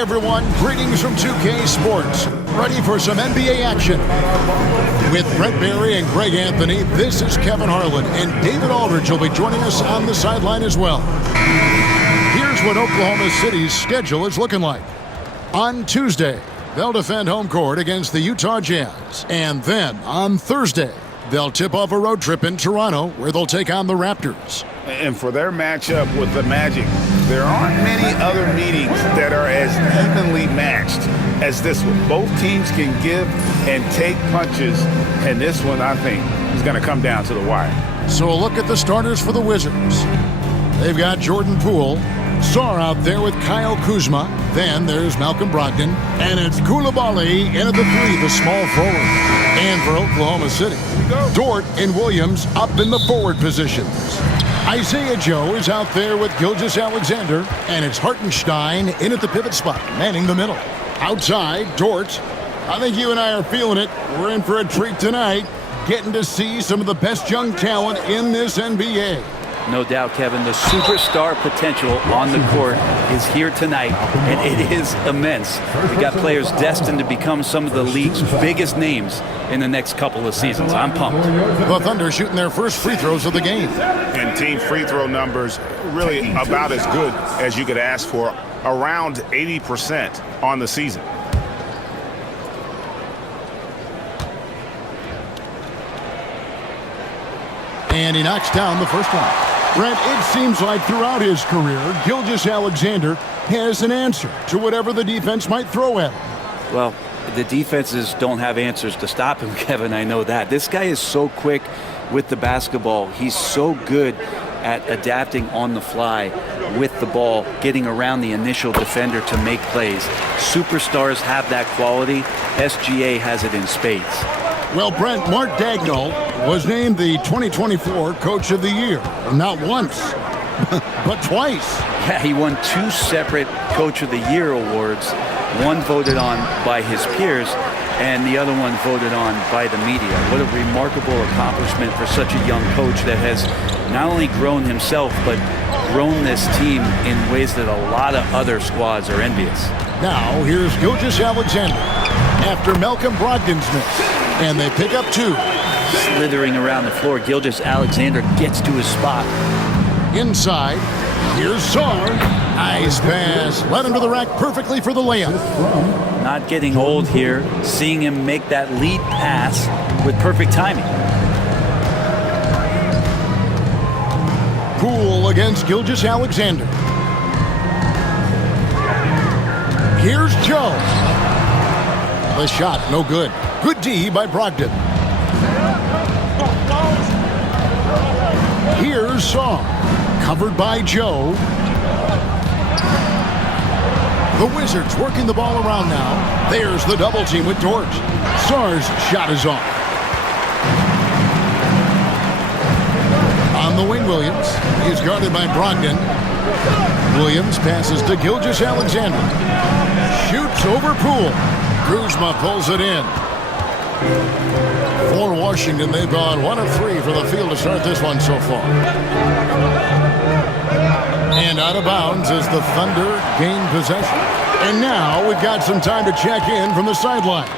everyone, greetings from 2K Sports. Ready for some NBA action? With Brett Barry and Greg Anthony, this is Kevin Harlan, and David Aldridge will be joining us on the sideline as well. Here's what Oklahoma City's schedule is looking like. On Tuesday, they'll defend home court against the Utah Jazz. And then on Thursday, they'll tip off a road trip in Toronto where they'll take on the Raptors. And for their matchup with the Magic, there aren't many other meetings that are as evenly matched as this one. Both teams can give and take punches, and this one, I think, is going to come down to the wire. So a look at the starters for the Wizards. They've got Jordan Poole, Sarr out there with Kyle Kuzma. Then there's Malcolm Brogdon, and it's Coulibaly in at the three, the small forward. And for Oklahoma City, Dort and Williams up in the forward positions. Isaiah Joe is out there with Gilgeous-Alexander, and it's Hartenstein in at the pivot spot, manning the middle. Outside, Dort. I think you and I are feeling it. We're in for a treat tonight, getting to see some of the best young talent in this NBA. No doubt, Kevin, the superstar potential on the court is here tonight, and it is immense. We got players destined to become some of the league's biggest names in the next couple of seasons. I'm pumped. The Thunder shooting their first free throws of the game. And team free throw numbers really about as good as you could ask for, around 80% on the season. And he knocks down the first one. Brent, it seems like throughout his career, Gilgeous-Alexander has an answer to whatever the defense might throw at him. Well, the defenses don't have answers to stop him, Kevin. I know that. This guy is so quick with the basketball. He's so good at adapting on the fly with the ball, getting around the initial defender to make plays. Superstars have that quality. SGA has it in spades. Well, Brent, Mark Daigneault was named the 2024 Coach of the Year. Not once, but twice. Yeah, he won two separate Coach of the Year awards. One voted on by his peers, and the other one voted on by the media. What a remarkable accomplishment for such a young coach that has not only grown himself, but grown this team in ways that a lot of other squads are envious. Now, here's Gilgeous-Alexander after Malcolm Brogdon's miss. And they pick up two. Slithering around the floor, Gilgeous-Alexander gets to his spot. Inside, here's Sarr. Nice pass. Led him to the rack perfectly for the layup. Not getting old here, seeing him make that lead pass with perfect timing. Poole against Gilgeous-Alexander. Here's Joe. The shot, no good. Good D by Brogdon. Here's Sarr. Covered by Joe. The Wizards working the ball around now. There's the double team with Dort. Sarr's shot is off. On the wing, Williams. He's guarded by Brogdon. Williams passes to Gilgeous-Alexander. Shoots over Poole. Kuzma pulls it in. For Washington, they've gone 1 of 3 for the field to start this one so far. And out of bounds as the Thunder gain possession. And now we've got some time to check in from the sidelines.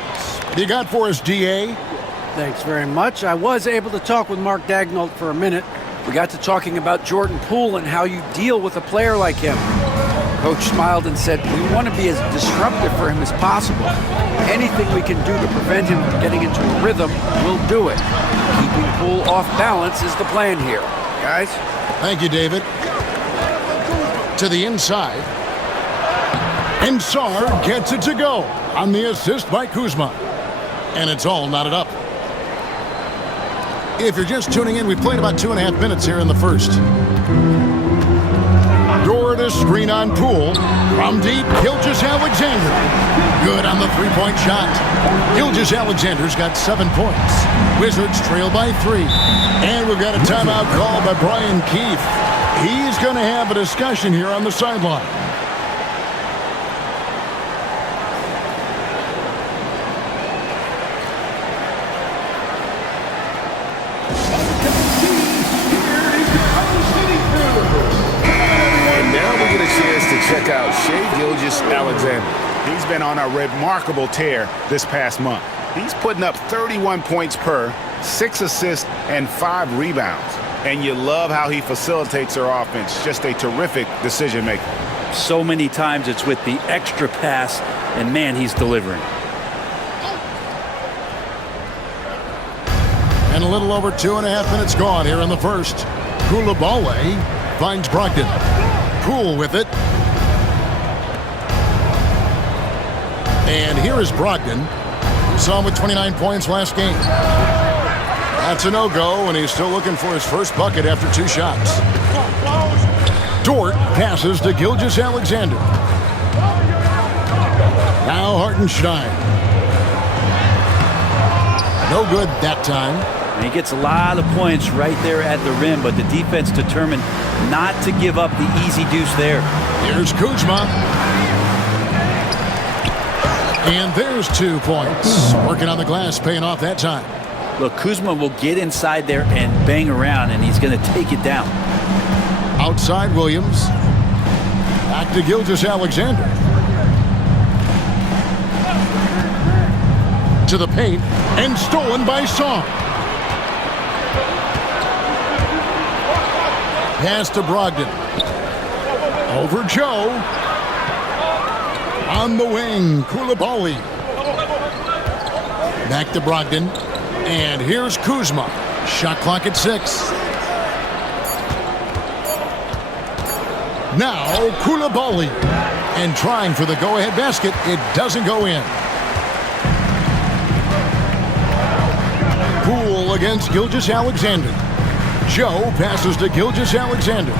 You got for us, DA? Thanks very much. I was able to talk with Mark Daigneault for a minute. We got to talking about Jordan Poole and how you deal with a player like him. Coach smiled and said, we want to be as disruptive for him as possible. Anything we can do to prevent him from getting into a rhythm, we'll do it. Keeping Poole off balance is the plan here. Guys? Thank you, David. To the inside. And Sarr gets it to go on the assist by Kuzma. And it's all knotted up. If you're just tuning in, we played about 2.5 minutes here in the first. Dort to screen on Poole. From deep, Gilgeous-Alexander. Good on the three-point shot. Gilgeous-Alexander's got 7 points. Wizards trail by 3. And we've got a timeout called by Brian Keefe. He's going to have a discussion here on the sideline. And now we get a chance to check out Shai Gilgeous-Alexander. He's been on a remarkable tear this past month. He's putting up 31 points per, 6 assists, and 5 rebounds. And you love how he facilitates their offense. Just a terrific decision maker. So many times it's with the extra pass, and man, he's delivering. And a little over 2.5 minutes gone here in the first. Coulibaly finds Brogdon. Poole with it. And here is Brogdon. We saw him with 29 points last game. That's a no-go, and he's still looking for his first bucket after 2 shots. Dort passes to Gilgeous-Alexander. Now Hartenstein. No good that time. And he gets a lot of points right there at the rim, but the defense determined not to give up the easy deuce there. Here's Kuzma. And there's 2 points. Working on the glass, paying off that time. Look, Kuzma will get inside there and bang around, and he's going to take it down. Outside Williams. Back to Gilgeous-Alexander. To the paint, and stolen by Song. Pass to Brogdon. Over Joe. On the wing, Coulibaly. Back to Brogdon. And here's Kuzma. Shot clock at 6. Now Coulibaly. And trying for the go-ahead basket. It doesn't go in. Poole against Gilgeous-Alexander. Joe passes to Gilgeous-Alexander.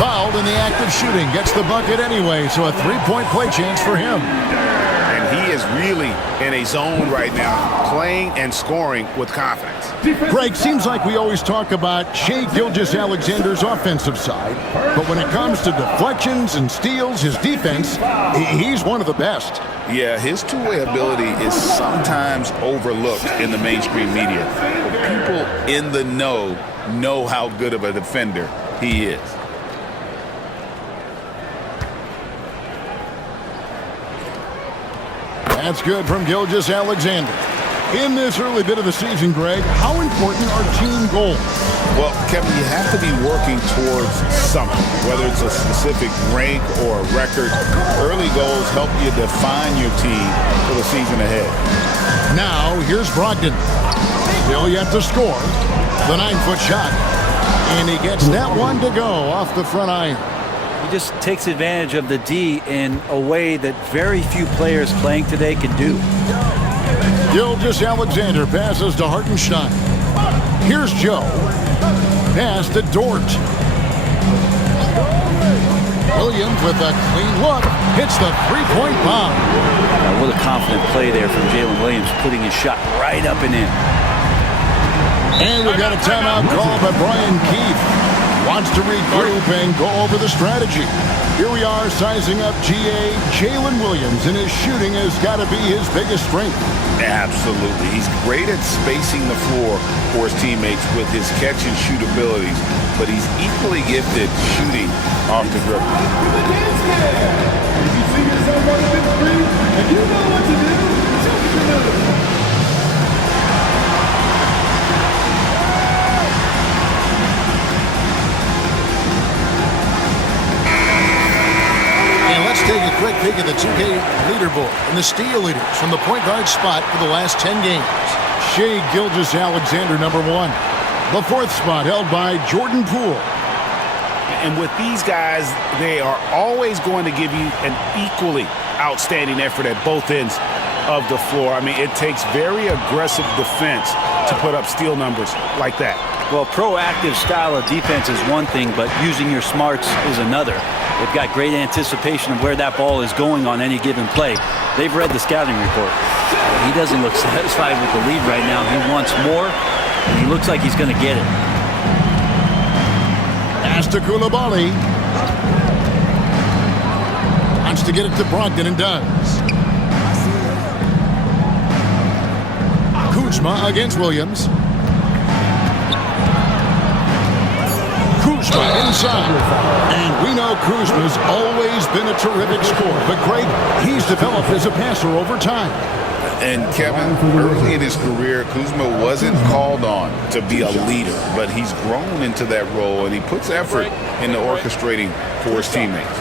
Fouled in the act of shooting. Gets the bucket anyway, so a 3-point play chance for him. And he is really in a zone right now, playing and scoring with confidence. Greg, seems like we always talk about Shai Gilgeous-Alexander's offensive side, but when it comes to deflections and steals, his defense, he's one of the best. Yeah, his two-way ability is sometimes overlooked in the mainstream media. But people in the know how good of a defender he is. That's good from Gilgeous-Alexander. In this early bit of the season, Greg, how important are team goals? Well, Kevin, you have to be working towards something, whether it's a specific rank or a record. Early goals help you define your team for the season ahead. Now, here's Brogdon. Still yet to score. The 9-foot shot. And he gets that one to go off the front iron. He just takes advantage of the D in a way that very few players playing today can do. Gilgeous-Alexander passes to Hartenstein. Here's Joe. Pass to Dort. Williams with a clean look. Hits the 3-point bomb. What a confident play there from Jalen Williams, putting his shot right up and in. And we've got a timeout call by Brian Keefe. Wants to regroup and go over the strategy. Here we are sizing up GA. Jalen Williams, and his shooting has got to be his biggest strength. Absolutely. He's great at spacing the floor for his teammates with his catch-and-shoot abilities, but he's equally gifted shooting off the dribble. If you see yourself on the big screen and you know what to do, just Take a quick peek at the 2K leaderboard and the steal leaders from the point guard spot for the last 10 games. Shai Gilgeous-Alexander, #1. The 4th spot held by Jordan Poole. And with these guys, they are always going to give you an equally outstanding effort at both ends of the floor. I mean, it takes very aggressive defense to put up steal numbers like that. Well, proactive style of defense is one thing, but using your smarts is another. They've got great anticipation of where that ball is going on any given play. They've read the scouting report. He doesn't look satisfied with the lead right now. He wants more, and he looks like he's going to get it. Pass to Coulibaly. Wants to get it to Brogdon and does. Kuzma against Williams. Kuzma inside. And we know Kuzma's always been a terrific scorer. But, Craig, he's developed as a passer over time. And, Kevin, early in his career, Kuzma wasn't called on to be a leader, but he's grown into that role, and he puts effort into orchestrating for his teammates.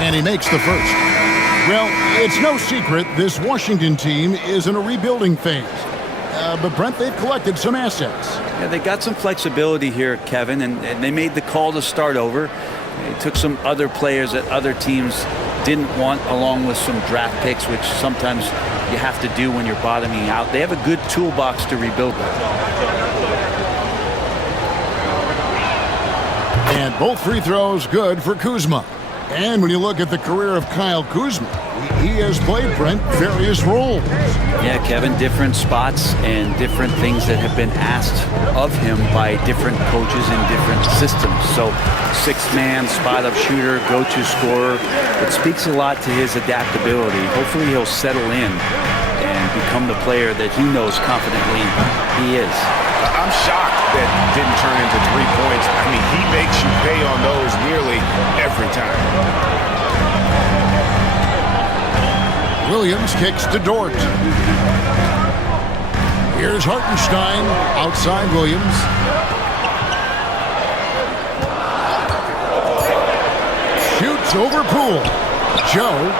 And he makes the first. Well, it's no secret this Washington team is in a rebuilding phase. But, Brent, they've collected some assets. Yeah, they got some flexibility here, Kevin, and they made the call to start over. They took some other players that other teams didn't want, along with some draft picks, which sometimes you have to do when you're bottoming out. They have a good toolbox to rebuild with. And both free throws good for Kuzma. And when you look at the career of Kyle Kuzma, he has played, Brent, various roles. Yeah, Kevin, different spots and different things that have been asked of him by different coaches in different systems. So, sixth-man, spot-up shooter, go-to scorer. It speaks a lot to his adaptability. Hopefully he'll settle in and become the player that he knows confidently he is. I'm shocked that didn't turn into 3 points. I mean, he makes you pay on those nearly every time. Williams kicks to Dort. Here's Hartenstein outside Williams. Shoots over Poole. Joe.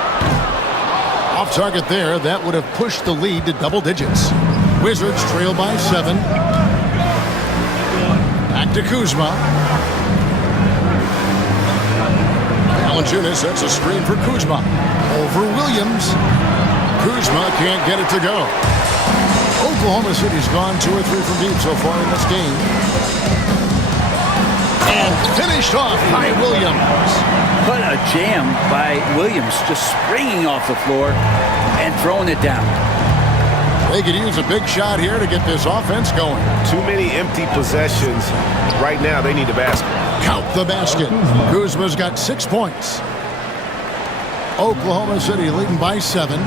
Off target there. That would have pushed the lead to double digits. Wizards trail by 7. Back to Kuzma. Valanciunas sets a screen for Kuzma. Over Williams. Kuzma can't get it to go. Oklahoma City's gone 2 or 3 from deep so far in this game. And finished off by Williams. What a jam by Williams, just springing off the floor and throwing it down. They could use a big shot here to get this offense going. Too many empty possessions. Right now, they need a basket. Count the basket. Kuzma's got 6 points. Oklahoma City leading by 7.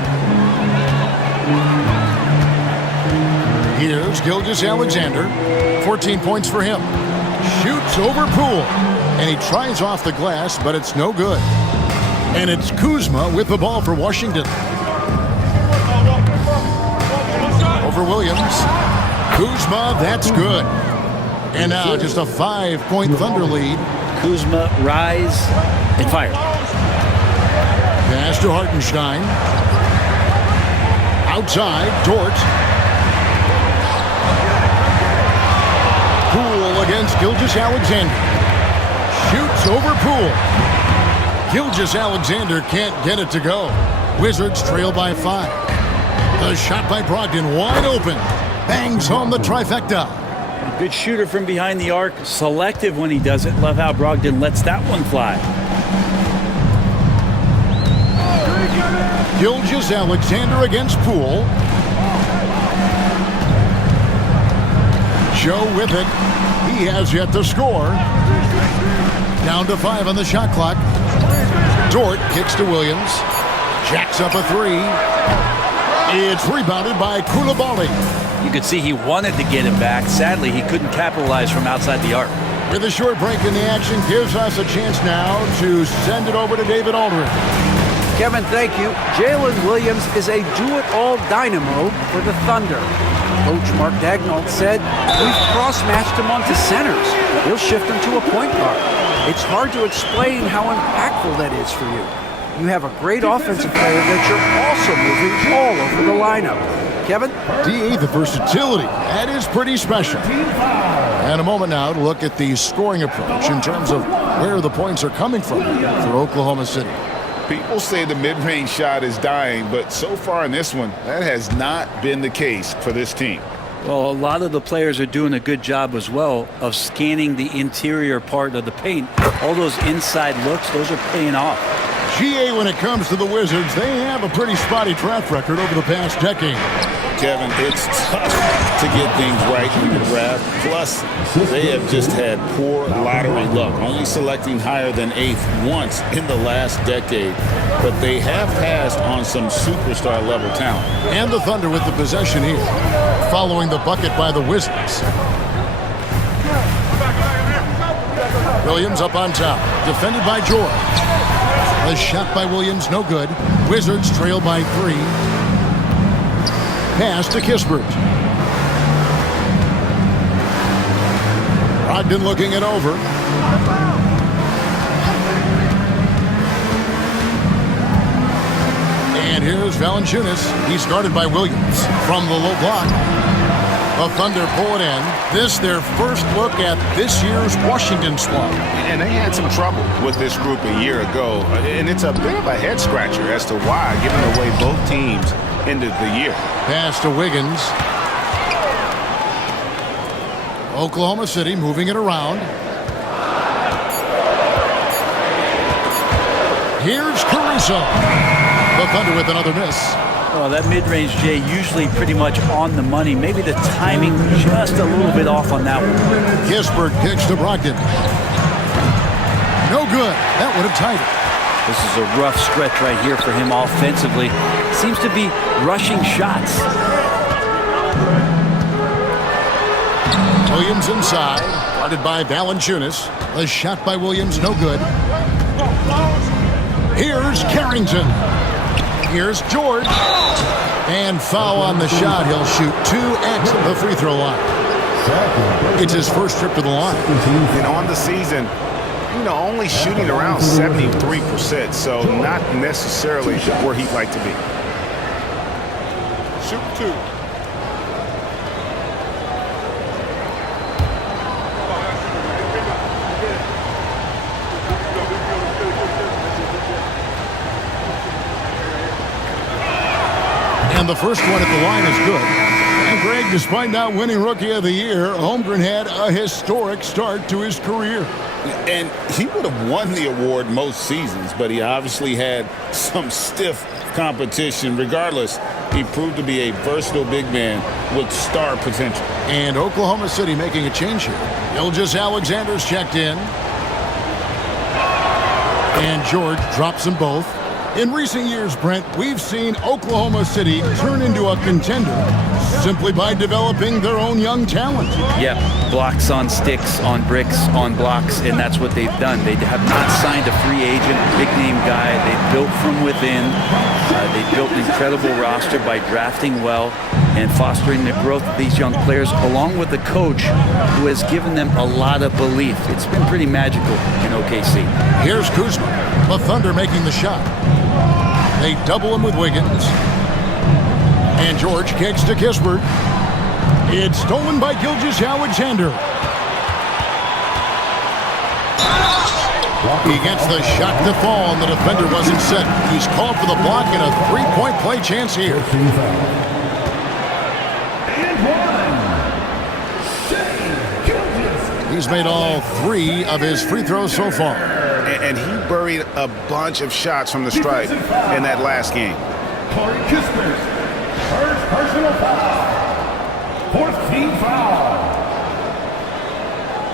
Here's Gilgeous-Alexander. 14 points for him. Shoots over Poole. And he tries off the glass, but it's no good. And it's Kuzma with the ball for Washington. Over Williams. Kuzma, that's good. And now just a 5-point Thunder lead. Kuzma, rise and fire. Pass to Hartenstein. Outside, Dort. Poole against Gilgeous-Alexander. Shoots over Poole. Gilgeous-Alexander can't get it to go. Wizards trail by 5. The shot by Brogdon wide open. Bangs home the trifecta. A good shooter from behind the arc. Selective when he does it. Love how Brogdon lets that one fly. Gilgeous-Alexander against Poole. Joe with it. He has yet to score. Down to 5 on the shot clock. Dort kicks to Williams. Jacks up a 3. It's rebounded by Coulibaly. You could see he wanted to get him back. Sadly, he couldn't capitalize from outside the arc. With a short break in the action, gives us a chance now to send it over to David Aldridge. Kevin, thank you. Jalen Williams is a do-it-all dynamo for the Thunder. Coach Mark Daigneault said, we've cross-matched him onto centers. He'll shift him to a point guard. It's hard to explain how impactful that is for you. You have a great offensive player that you're also moving all over the lineup. Kevin? D.A., the versatility. That is pretty special. And a moment now to look at the scoring approach in terms of where the points are coming from for Oklahoma City. People say the mid-range shot is dying, but so far in this one, that has not been the case for this team. Well, a lot of the players are doing a good job as well of scanning the interior part of the paint. All those inside looks, those are paying off. GA, when it comes to the Wizards, they have a pretty spotty track record over the past decade. Kevin, it's tough to get things right in the draft. Plus, they have just had poor lottery luck, only selecting higher than 8th once in the last decade. But they have passed on some superstar-level talent. And the Thunder with the possession here, following the bucket by the Wizards. Williams up on top, defended by George. The shot by Williams, no good. Wizards trail by 3. Pass to Kispert. Brogdon looking it over. And here's Valanciunas. He's guarded by Williams from the low block. The Thunder pull it in. This their first look at this year's Washington squad. And they had some trouble with this group a year ago. And it's a bit of a head-scratcher as to why, given the way both teams ended the year. Pass to Wiggins. Oklahoma City moving it around. Here's Caruso. The Thunder with another miss. Oh, that mid-range, Jay, usually pretty much on the money. Maybe the timing just a little bit off on that one. Kispert kicks to Brogdon. No good. That would have tied it. This is a rough stretch right here for him offensively. Seems to be rushing shots. Williams inside, guarded by Valanciunas. The shot by Williams, no good. Here's Carrington. Here's George. And foul on the shot. He'll shoot 2 at the free throw line. It's his first trip to the line. And on the season, only shooting around 73%, so not necessarily where he'd like to be. Shoot 2. And the first one at the line is good. And Greg, despite not winning Rookie of the Year, Holmgren had a historic start to his career. And he would have won the award most seasons, but he obviously had some stiff competition. Regardless, he proved to be a versatile big man with star potential. And Oklahoma City making a change here. Gilgeous-Alexander's checked in. And George drops them both. In recent years, Brent, we've seen Oklahoma City turn into a contender simply by developing their own young talent. Yeah, blocks on sticks, on bricks, on blocks, and that's what they've done. They have not signed a free agent, big-name guy. They built from within. They built an incredible roster by drafting well and fostering the growth of these young players, along with the coach who has given them a lot of belief. It's been pretty magical in OKC. Here's Kuzma. The Thunder making the shot. They double him with Wiggins. And George kicks to Kispert. It's stolen by Gilgeous-Alexander. He gets the shot to fall, and the defender wasn't set. He's called for the block and a 3-point play chance here. He's made all 3 of his free throws so far. And he buried a bunch of shots from the stripe in that last game. Corey Kispert, first personal foul. 4th team foul.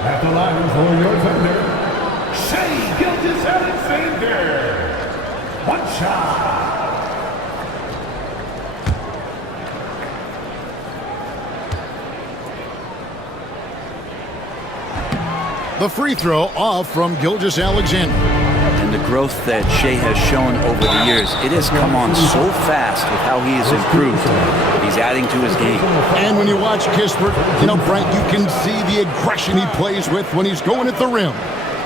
At the line for your Thunder, Shai Gilgeous-Alexander. 1 shot. The free throw off from Gilgeous-Alexander. And the growth that Shai has shown over the years, it has come on so fast with how he has improved. He's adding to his game. And when you watch Kispert, Brent, you can see the aggression he plays with when he's going at the rim.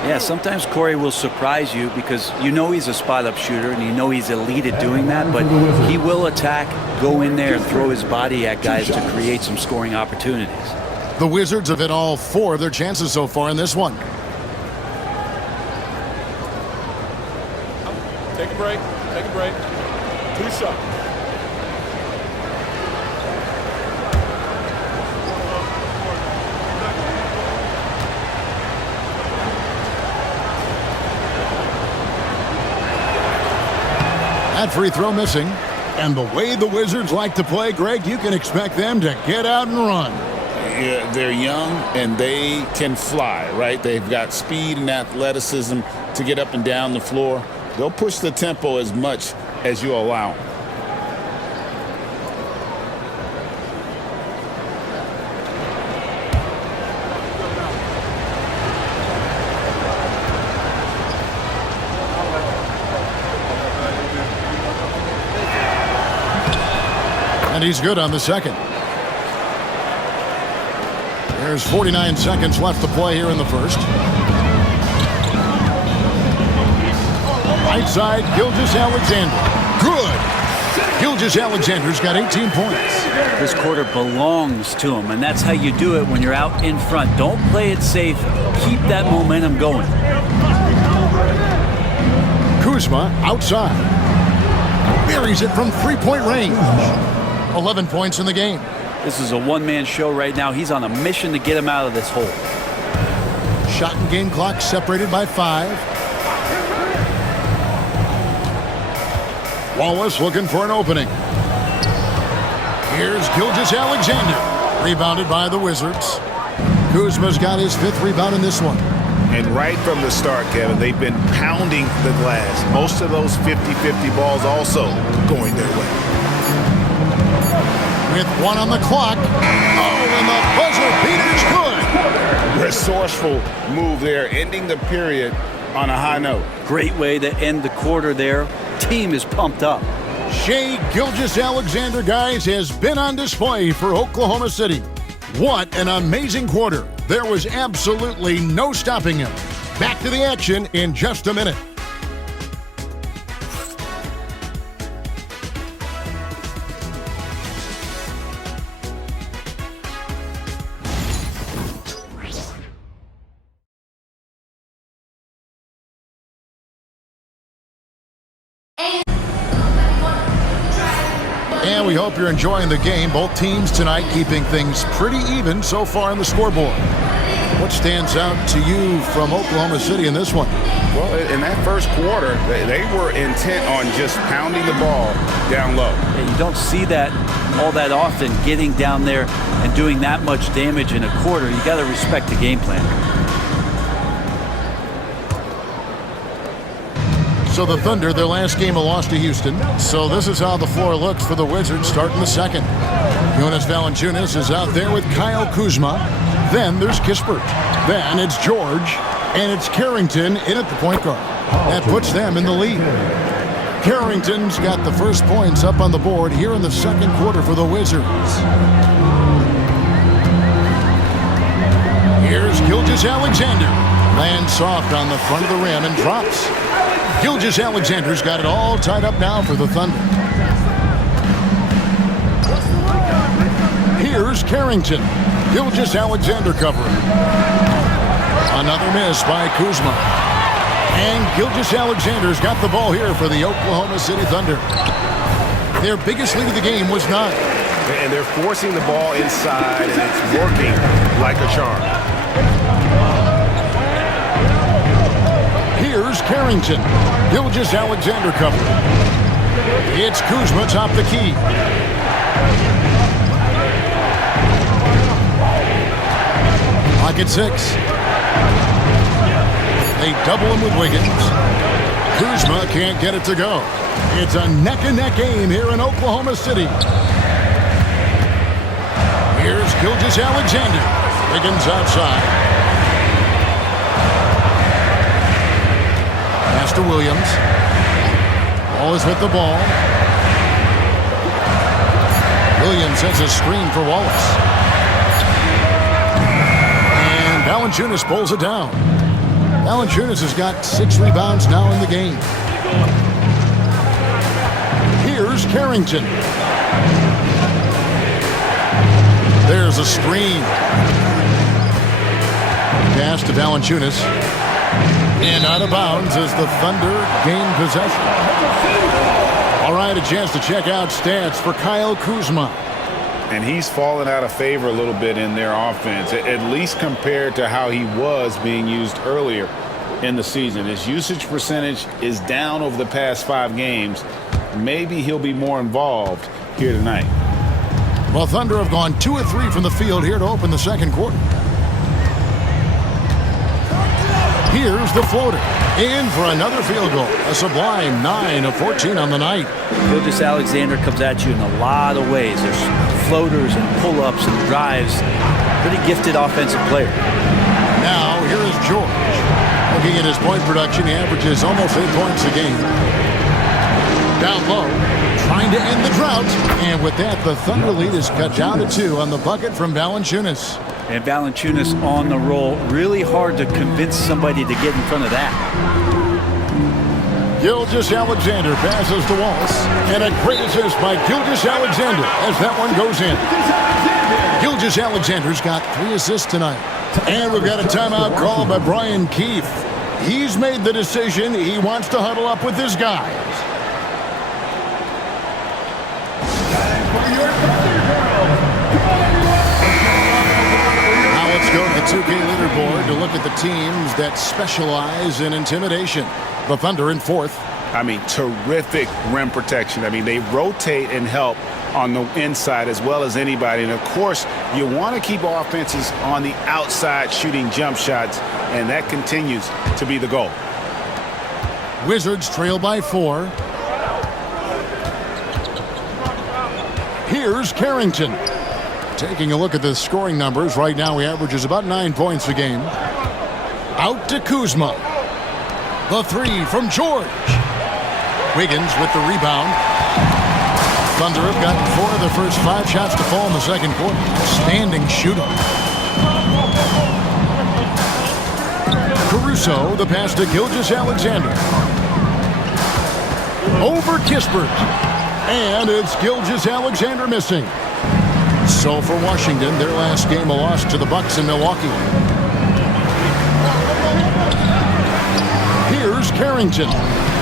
Yeah, sometimes Corey will surprise you because he's a spot-up shooter and he's elite at doing that, but he will attack, go in there and throw his body at guys to create some scoring opportunities. The Wizards have hit all 4 of their chances so far in this one. Take a break. 2 shots. That free throw missing. And the way the Wizards like to play, Greg, you can expect them to get out and run. Yeah, they're young and they can fly, right? They've got speed and athleticism to get up and down the floor. They'll push the tempo as much as you allow them. And he's good on the second. There's 49 seconds left to play here in the first. Right side, Gilgeous-Alexander. Good. Gilgeous-Alexander's got 18 points. This quarter belongs to him, and that's how you do it when you're out in front. Don't play it safe. Keep that momentum going. Kuzma outside. Buries it from three-point range. 11 points in the game. This is a one-man show right now. He's on a mission to get him out of this hole. Shot and game clock separated by 5. Wallace looking for an opening. Here's Gilgeous-Alexander. Rebounded by the Wizards. Kuzma's got his 5th rebound in this one. And right from the start, Kevin, they've been pounding the glass. Most of those 50-50 balls also going their way. With 1 on the clock. Oh, and the buzzer beater's good. Resourceful move there, ending the period on a high note. Great way to end the quarter there. Team is pumped up. Shai Gilgeous-Alexander, guys, has been on display for Oklahoma City. What an amazing quarter. There was absolutely no stopping him. Back to the action in just a minute. And we hope you're enjoying the game. Both teams tonight keeping things pretty even so far on the scoreboard. What stands out to you from Oklahoma City in this one? Well, in that first quarter, they were intent on just pounding the ball down low. Yeah, you don't see that all that often, getting down there and doing that much damage in a quarter. You got to respect the game plan. So the Thunder, their last game, a loss to Houston. So this is how the floor looks for the Wizards starting the second. Jonas Valanciunas is out there with Kyle Kuzma. Then there's Kispert. Then it's George. And it's Carrington in at the point guard. That puts them in the lead. Carrington's got the first points up on the board here in the second quarter for the Wizards. Here's Gilgeous-Alexander. Lands soft on the front of the rim and drops. Gilgeous-Alexander's got it all tied up now for the Thunder. Here's Carrington. Gilgeous-Alexander covering. Another miss by Kuzma. And Gilgeous-Alexander's got the ball here for the Oklahoma City Thunder. Their biggest lead of the game was 9. And they're forcing the ball inside, and it's working like a charm. Here's Carrington. Gilgeous-Alexander covering. It's Kuzma top the key. Clock at 6. They double him with Wiggins. Kuzma can't get it to go. It's a neck-and-neck game here in Oklahoma City. Here's Gilgeous-Alexander. Wiggins outside. Pass to Williams. Wallace with the ball. Williams sets a screen for Wallace. And Valanciunas pulls it down. Valanciunas has got 6 rebounds now in the game. Here's Carrington. There's a screen. Pass to Valanciunas. And out of bounds as the Thunder gain possession. All right, a chance to check out stats for Kyle Kuzma. And he's fallen out of favor a little bit in their offense, at least compared to how he was being used earlier in the season. His usage percentage is down over the past 5 games. maybe he'll be more involved here tonight. Well, Thunder have gone 2 of 3 from the field here to open the second quarter. Here's the floater. In for another field goal. A sublime 9 of 14 on the night. Gilgeous-Alexander comes at you in a lot of ways. There's floaters and pull-ups and drives. Pretty gifted offensive player. Now, here is George. Looking at his point production, he averages almost 8 points a game. Down low, trying to end the drought. And with that, the Thunder lead is cut down to 2 on the bucket from Valanciunas. And Valanciunas on the roll. Really hard to convince somebody to get in front of that. Gilgeous-Alexander passes to Wallace. And a great assist by Gilgeous-Alexander as that one goes in. Gilgeous-Alexander's got 3 assists tonight. And we've got a timeout called by Brian Keefe. He's made the decision. He wants to huddle up with his guys. Now let's go to the 2K leaderboard to look at the teams that specialize in intimidation. The Thunder in 4th. I mean, terrific rim protection. I mean, they rotate and help on the inside as well as anybody. And, of course, you want to keep offenses on the outside shooting jump shots, and that continues to be the goal. Wizards trail by 4. Here's Carrington. Taking a look at the scoring numbers, right now he averages about 9 points a game. Out to Kuzma. The 3 from George. Wiggins with the rebound. Thunder have gotten 4 of the first 5 shots to fall in the second quarter. Standing shooting. Caruso, the pass to Gilgeous-Alexander. Over Kispert. And it's Gilgeous-Alexander missing. So for Washington, their last game a loss to the Bucks in Milwaukee. Here's Carrington.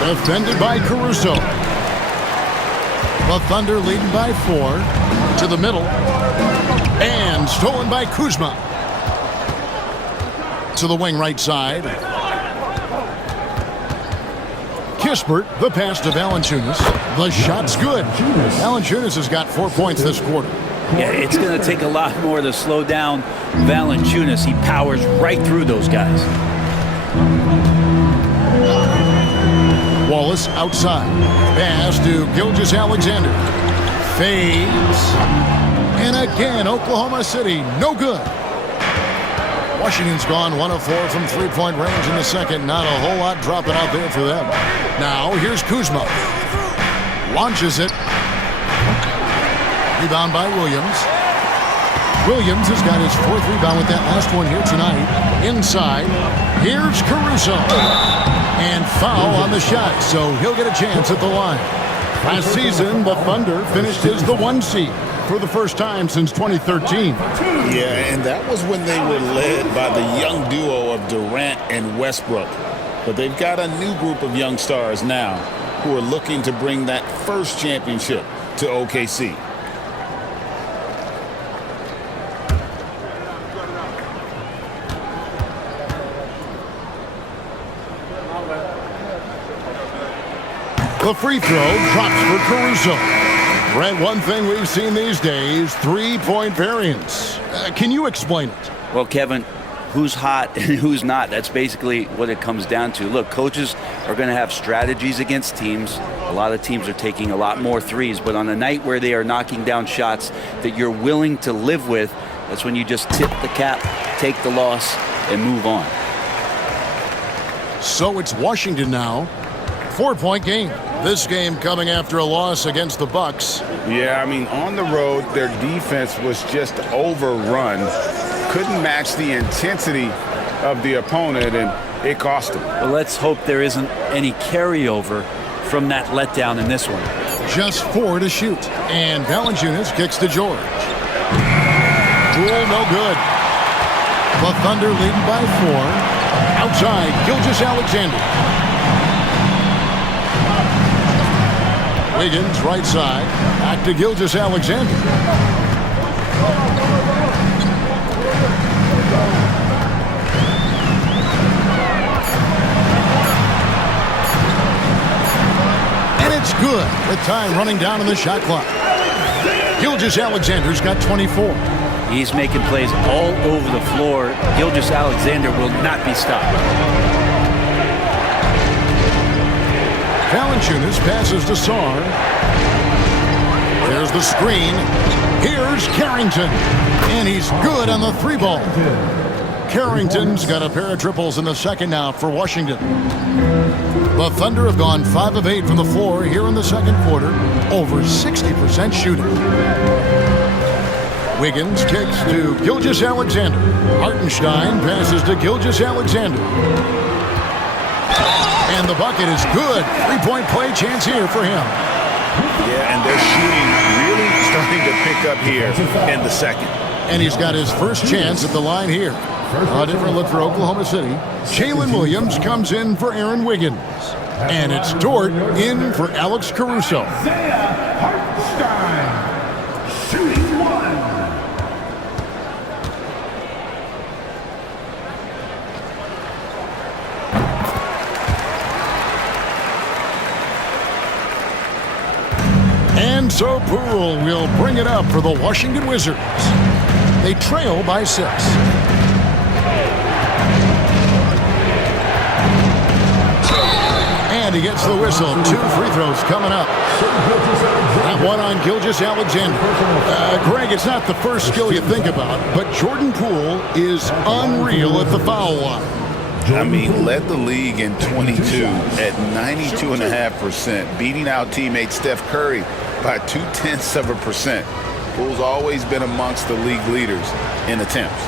Defended by Caruso. The Thunder leading by 4. To the middle. And stolen by Kuzma. To the wing right side. Kispert, the pass to Valanciunas. The shot's good. Valanciunas has got 4 points this quarter. Yeah, it's going to take a lot more to slow down Valanciunas. He powers right through those guys. Wallace outside. Pass to Gilgeous-Alexander. Fades. And again, Oklahoma City, no good. Washington's gone 1 of 4 from 3-point range in the second. Not a whole lot dropping out there for them. Now, here's Kuzma. Launches it. Rebound by Williams. Williams has got his 4th rebound with that last one here tonight. Inside. Here's Caruso. And foul on the shot, so he'll get a chance at the line. Last season, the Thunder finished as the 1 seed for the first time since 2013. Yeah, and that was when they were led by the young duo of Durant and Westbrook. But they've got a new group of young stars now who are looking to bring that first championship to OKC. The free throw drops for Caruso. Brent, one thing we've seen these days, 3-point variance. Can you explain it? Well, Kevin, who's hot and who's not? That's basically what it comes down to. Look, coaches are going to have strategies against teams. A lot of teams are taking a lot more threes, but on a night where they are knocking down shots that you're willing to live with, that's when you just tip the cap, take the loss, and move on. So it's Washington now. 4-point game. This game coming after a loss against the Bucks. Yeah, I mean, on the road, their defense was just overrun. Couldn't match the intensity of the opponent, and it cost them. Well, let's hope there isn't any carryover from that letdown in this one. Just 4 to shoot. And Valanciunas kicks to George. Poole, no good. The Thunder leading by 4. Outside, Gilgeous-Alexander. Wiggins, right side. Back to Gilgeous-Alexander. And it's good. The with time running down on the shot clock. Gilgeous-Alexander's got 24. He's making plays all over the floor. Gilgeous-Alexander will not be stopped. Valanciunas passes to Sarr. There's the screen. Here's Carrington. And he's good on the three ball. Carrington's got a pair of triples in the second now for Washington. The Thunder have gone 5 of 8 from the floor here in the second quarter. Over 60% shooting. Wiggins kicks to Gilgeous-Alexander. Hartenstein passes to Gilgeous-Alexander. And the bucket is good. Three-point play chance here for him. Yeah, and they're shooting really starting to pick up here in the second. And he's got his first chance at the line here. A different look for Oklahoma City. Jalen Williams comes in for Aaron Wiggins. And it's Dort in for Alex Caruso. Hartenstein, shooting one. And so Poole will bring it up for the Washington Wizards. They trail by 6. And he gets the whistle. 2 free throws coming up. That one on Gilgeous-Alexander. Greg, it's not the first skill you think about, but Jordan Poole is unreal at the foul line. I mean, led the league in 22 at 92.5%, beating out teammate Steph Curry by 0.2%. Poole's always been amongst the league leaders in attempts.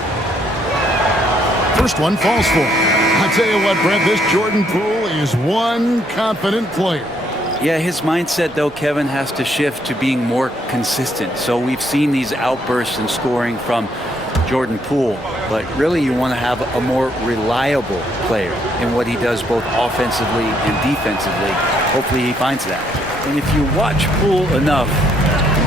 First one falls for him. I tell you what, Brett, this Jordan Poole is one confident player. Yeah, his mindset, though, Kevin, has to shift to being more consistent. So we've seen these outbursts in scoring from Jordan Poole, but really you want to have a more reliable player in what he does both offensively and defensively. Hopefully he finds that. And if you watch Poole enough,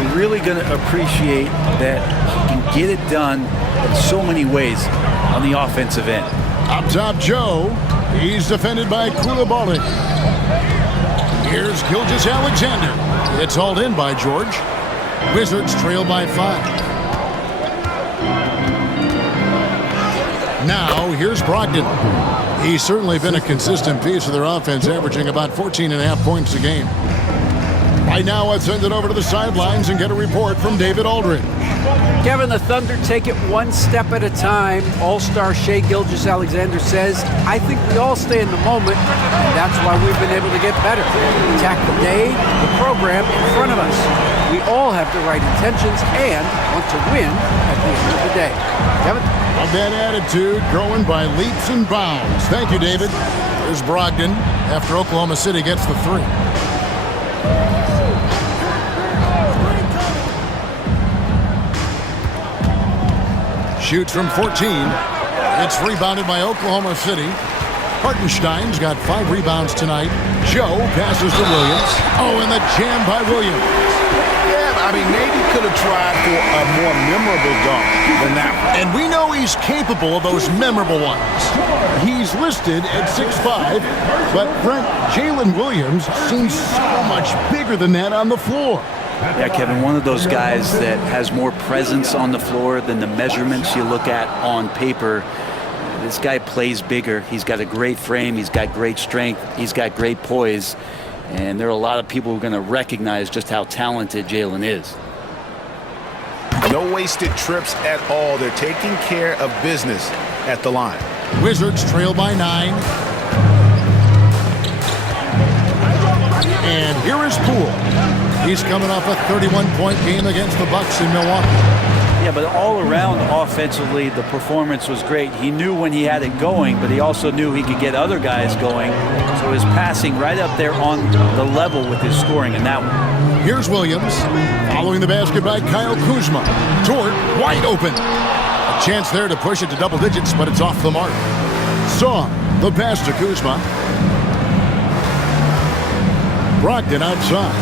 you're really going to appreciate that he can get it done in so many ways on the offensive end. Up top, Joe. He's defended by Koulibaly. Here's Gilgeous-Alexander. It's hauled in by George. Wizards trail by 5. Now, here's Brogdon. He's certainly been a consistent piece of their offense, averaging about 14.5 points a game. Right now, let's send it over to the sidelines and get a report from David Aldridge. Kevin, the Thunder take it one step at a time. All-star Shai Gilgeous-Alexander says, I think we all stay in the moment, and that's why we've been able to get better. Attack the day, the program in front of us. We all have the right intentions and want to win at the end of the day. Kevin? Love that attitude, growing by leaps and bounds. Thank you, David. There's Brogdon after Oklahoma City gets the 3. Shoots from 14. It's rebounded by Oklahoma City. Hartenstein's got 5 rebounds tonight. Joe passes to Williams. Oh, and the jam by Williams. Yeah, I mean, maybe could have tried for a more memorable dunk than that one. And we know he's capable of those memorable ones. He's listed at 6'5", but Brent, Jalen Williams seems so much bigger than that on the floor. Yeah, Kevin, one of those guys that has more presence on the floor than the measurements you look at on paper. This guy plays bigger. He's got a great frame. He's got great strength. He's got great poise. And there are a lot of people who are going to recognize just how talented Jalen is. No wasted trips at all. They're taking care of business at the line. Wizards trail by 9. And here is Poole. He's coming off a 31-point game against the Bucks in Milwaukee. Yeah, but all around offensively, the performance was great. He knew when he had it going, but he also knew he could get other guys going. So his passing right up there on the level with his scoring in that one. Here's Williams, following the basket by Kyle Kuzma. Dort wide open. A chance there to push it to double digits, but it's off the mark. Saw the pass to Kuzma. Brogdon outside.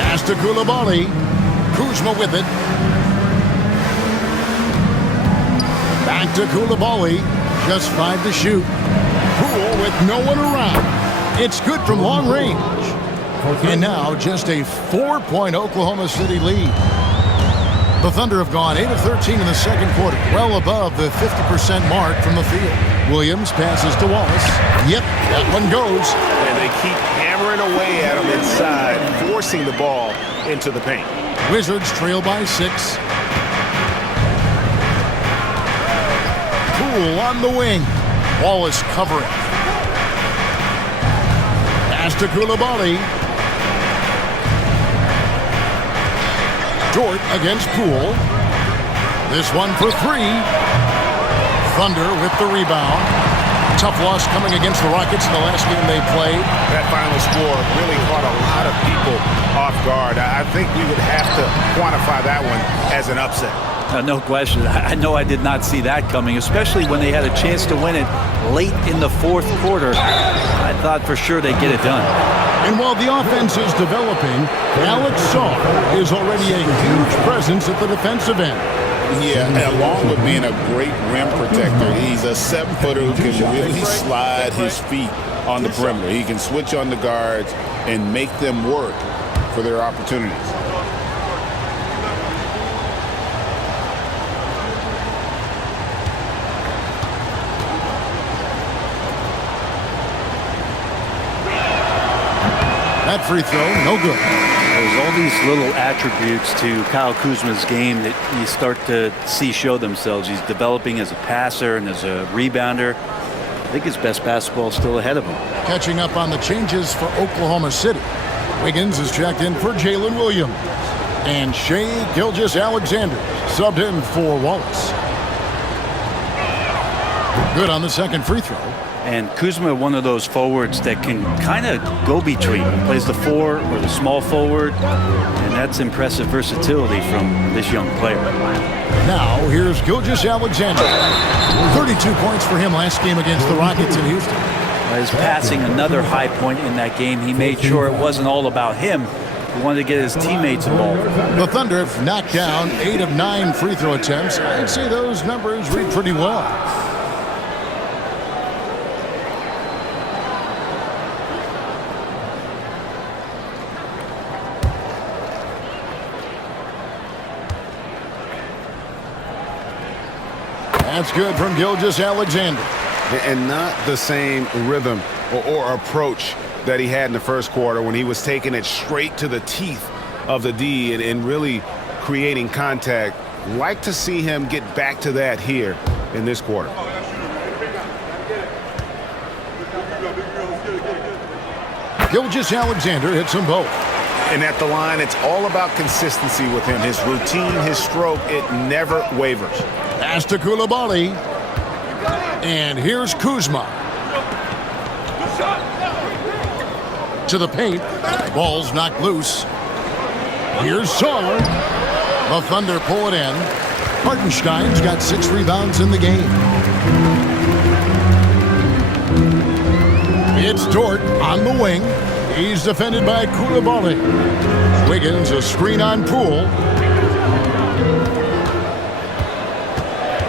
Pass to Koulibaly. Kuzma with it. Back to Koulibaly. Just 5 to shoot. Poole with no one around. It's good from long range. And now just a 4-point Oklahoma City lead. The Thunder have gone 8 of 13 in the second quarter, well above the 50% mark from the field. Williams passes to Wallace. Yep, that one goes. And they keep hammering away at him inside, forcing the ball into the paint. Wizards trail by 6. Poole on the wing. Wallace covering. Pass to Coulibaly. Dort against Poole. This one for 3. Thunder with the rebound. Tough loss coming against the Rockets in the last game they played. That final score really caught a lot of people off guard. I think we would have to quantify that one as an upset. No question. I know I did not see that coming, especially when they had a chance to win it late in the fourth quarter. I thought for sure they'd get it done. And while the offense is developing, Alex Saw is already a huge presence at the defensive end. Yeah, along with being a great rim protector, he's a 7-footer who can really slide his feet on the perimeter. He can switch on the guards and make them work for their opportunities. That free throw, no good. There's all these little attributes to Kyle Kuzma's game that you start to see show themselves. He's developing as a passer and as a rebounder. I think his best basketball is still ahead of him. Catching up on the changes for Oklahoma City. Wiggins is checked in for Jalen Williams. And Shai Gilgeous-Alexander subbed in for Wallace. Good on the second free throw. And Kuzma, one of those forwards that can kind of go between. Plays the 4 or the small forward, and that's impressive versatility from this young player. Now, here's Gilgeous-Alexander. 32 points for him last game against the Rockets in Houston. His passing, another high point in that game. He made sure it wasn't all about him. He wanted to get his teammates involved. The Thunder have knocked down 8 of 9 free throw attempts. I'd say those numbers read pretty well. That's good from Gilgeous-Alexander. And not the same rhythm or approach that he had in the first quarter when he was taking it straight to the teeth of the D and really creating contact. Like to see him get back to that here in this quarter. Gilgeous-Alexander hits them both. And at the line, it's all about consistency with him. His routine, his stroke, it never wavers. Pass to Coulibaly. And here's Kuzma. To the paint. Ball's knocked loose. Here's Saar. The Thunder pull it in. Hartenstein's got 6 rebounds in the game. It's Dort on the wing. He's defended by Coulibaly. Wiggins, a screen on Poole.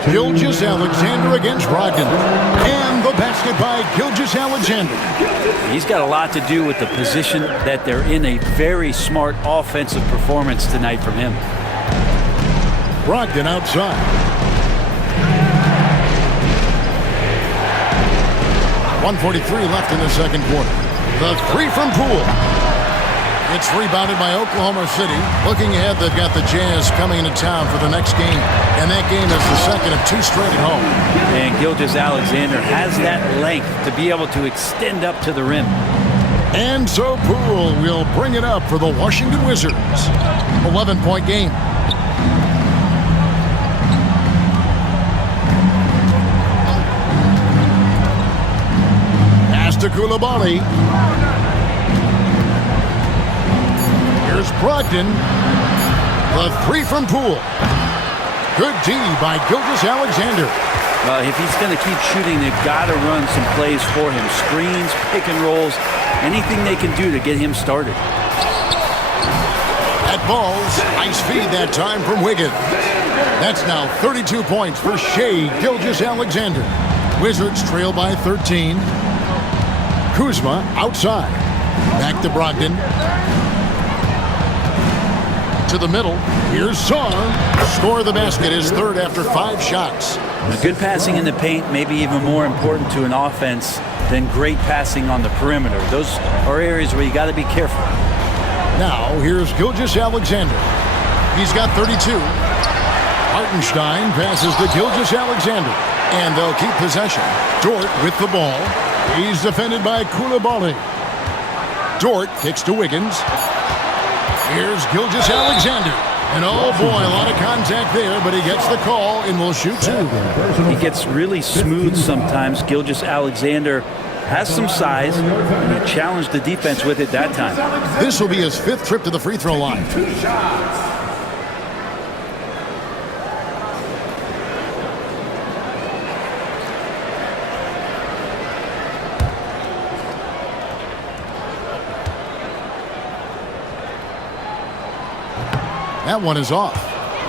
Gilgeous-Alexander against Brogdon. And the basket by Gilgeous-Alexander. He's got a lot to do with the position that they're in. A very smart offensive performance tonight from him. Brogdon outside. .143 left in the second quarter. The 3 from Poole. It's rebounded by Oklahoma City. Looking ahead, they've got the Jazz coming into town for the next game. And that game is the second of 2 straight at home. And Gilgeous-Alexander has that length to be able to extend up to the rim. And so Poole will bring it up for the Washington Wizards. 11-point game. Pass to Coulibaly. Here's Brogdon. The 3 from Poole. Good D by Gilgeous-Alexander. If he's going to keep shooting, they've got to run some plays for him. Screens, pick and rolls, anything they can do to get him started. At balls, nice feed that time from Wiggins. That's now 32 points for Shai Gilgeous-Alexander. Wizards trail by 13. Kuzma outside. Back to Brogdon. To the middle. Here's Saar. Score the basket, his third after 5 shots. Good passing in the paint may be even more important to an offense than great passing on the perimeter. Those are areas where you got to be careful. Now, here's Gilgeous-Alexander. He's got 32. Hartenstein passes to Gilgeous-Alexander, and they'll keep possession. Dort with the ball. He's defended by Coulibaly. Dort kicks to Wiggins. Here's Gilgeous-Alexander. And oh boy, a lot of contact there, but he gets the call and will shoot 2. He gets really smooth sometimes. Gilgeous-Alexander has some size, and he challenged the defense with it that time. This will be his 5th trip to the free throw line. 2 shots. That one is off.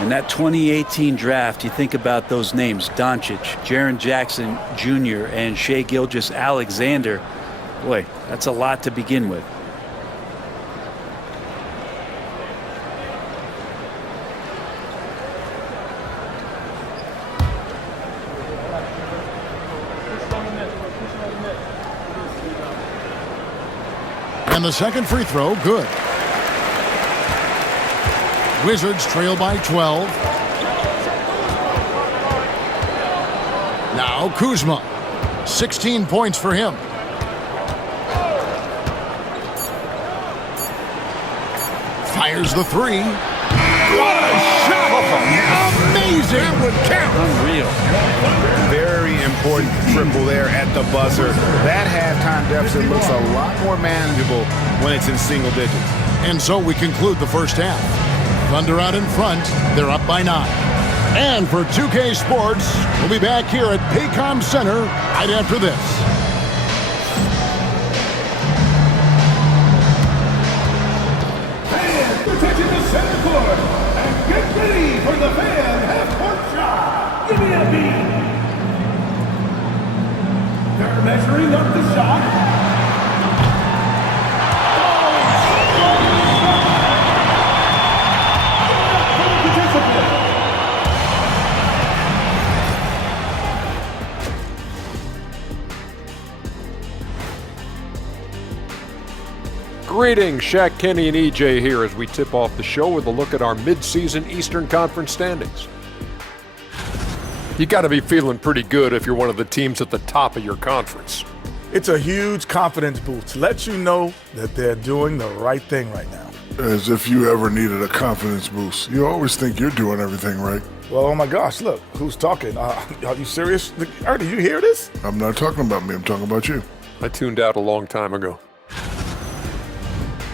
In that 2018 draft, you think about those names, Doncic, Jaren Jackson Jr., and Shai Gilgeous-Alexander. Boy, that's a lot to begin with. And the second free throw, good. Wizards trail by 12. Now Kuzma. 16 points for him. Fires the 3. What a shot! Amazing! That would count. Unreal. Very important triple there at the buzzer. That halftime deficit looks a lot more manageable when it's in single digits. And so we conclude the first half. Thunder out in front. They're up by 9. And for 2K Sports, we'll be back here at Paycom Center right after this. Fans protecting the center court. And get ready for the fan half-court shot. Give me a beat. They're measuring up the shot. Greetings, Shaq, Kenny, and EJ here as we tip off the show with a look at our mid-season Eastern Conference standings. You got to be feeling pretty good if you're one of the teams at the top of your conference. It's a huge confidence boost to let you know that they're doing the right thing right now. As if you ever needed a confidence boost. You always think you're doing everything right. Well, oh my gosh, look, who's talking? Are you serious? Did you hear this? I'm not talking about me, I'm talking about you. I tuned out a long time ago.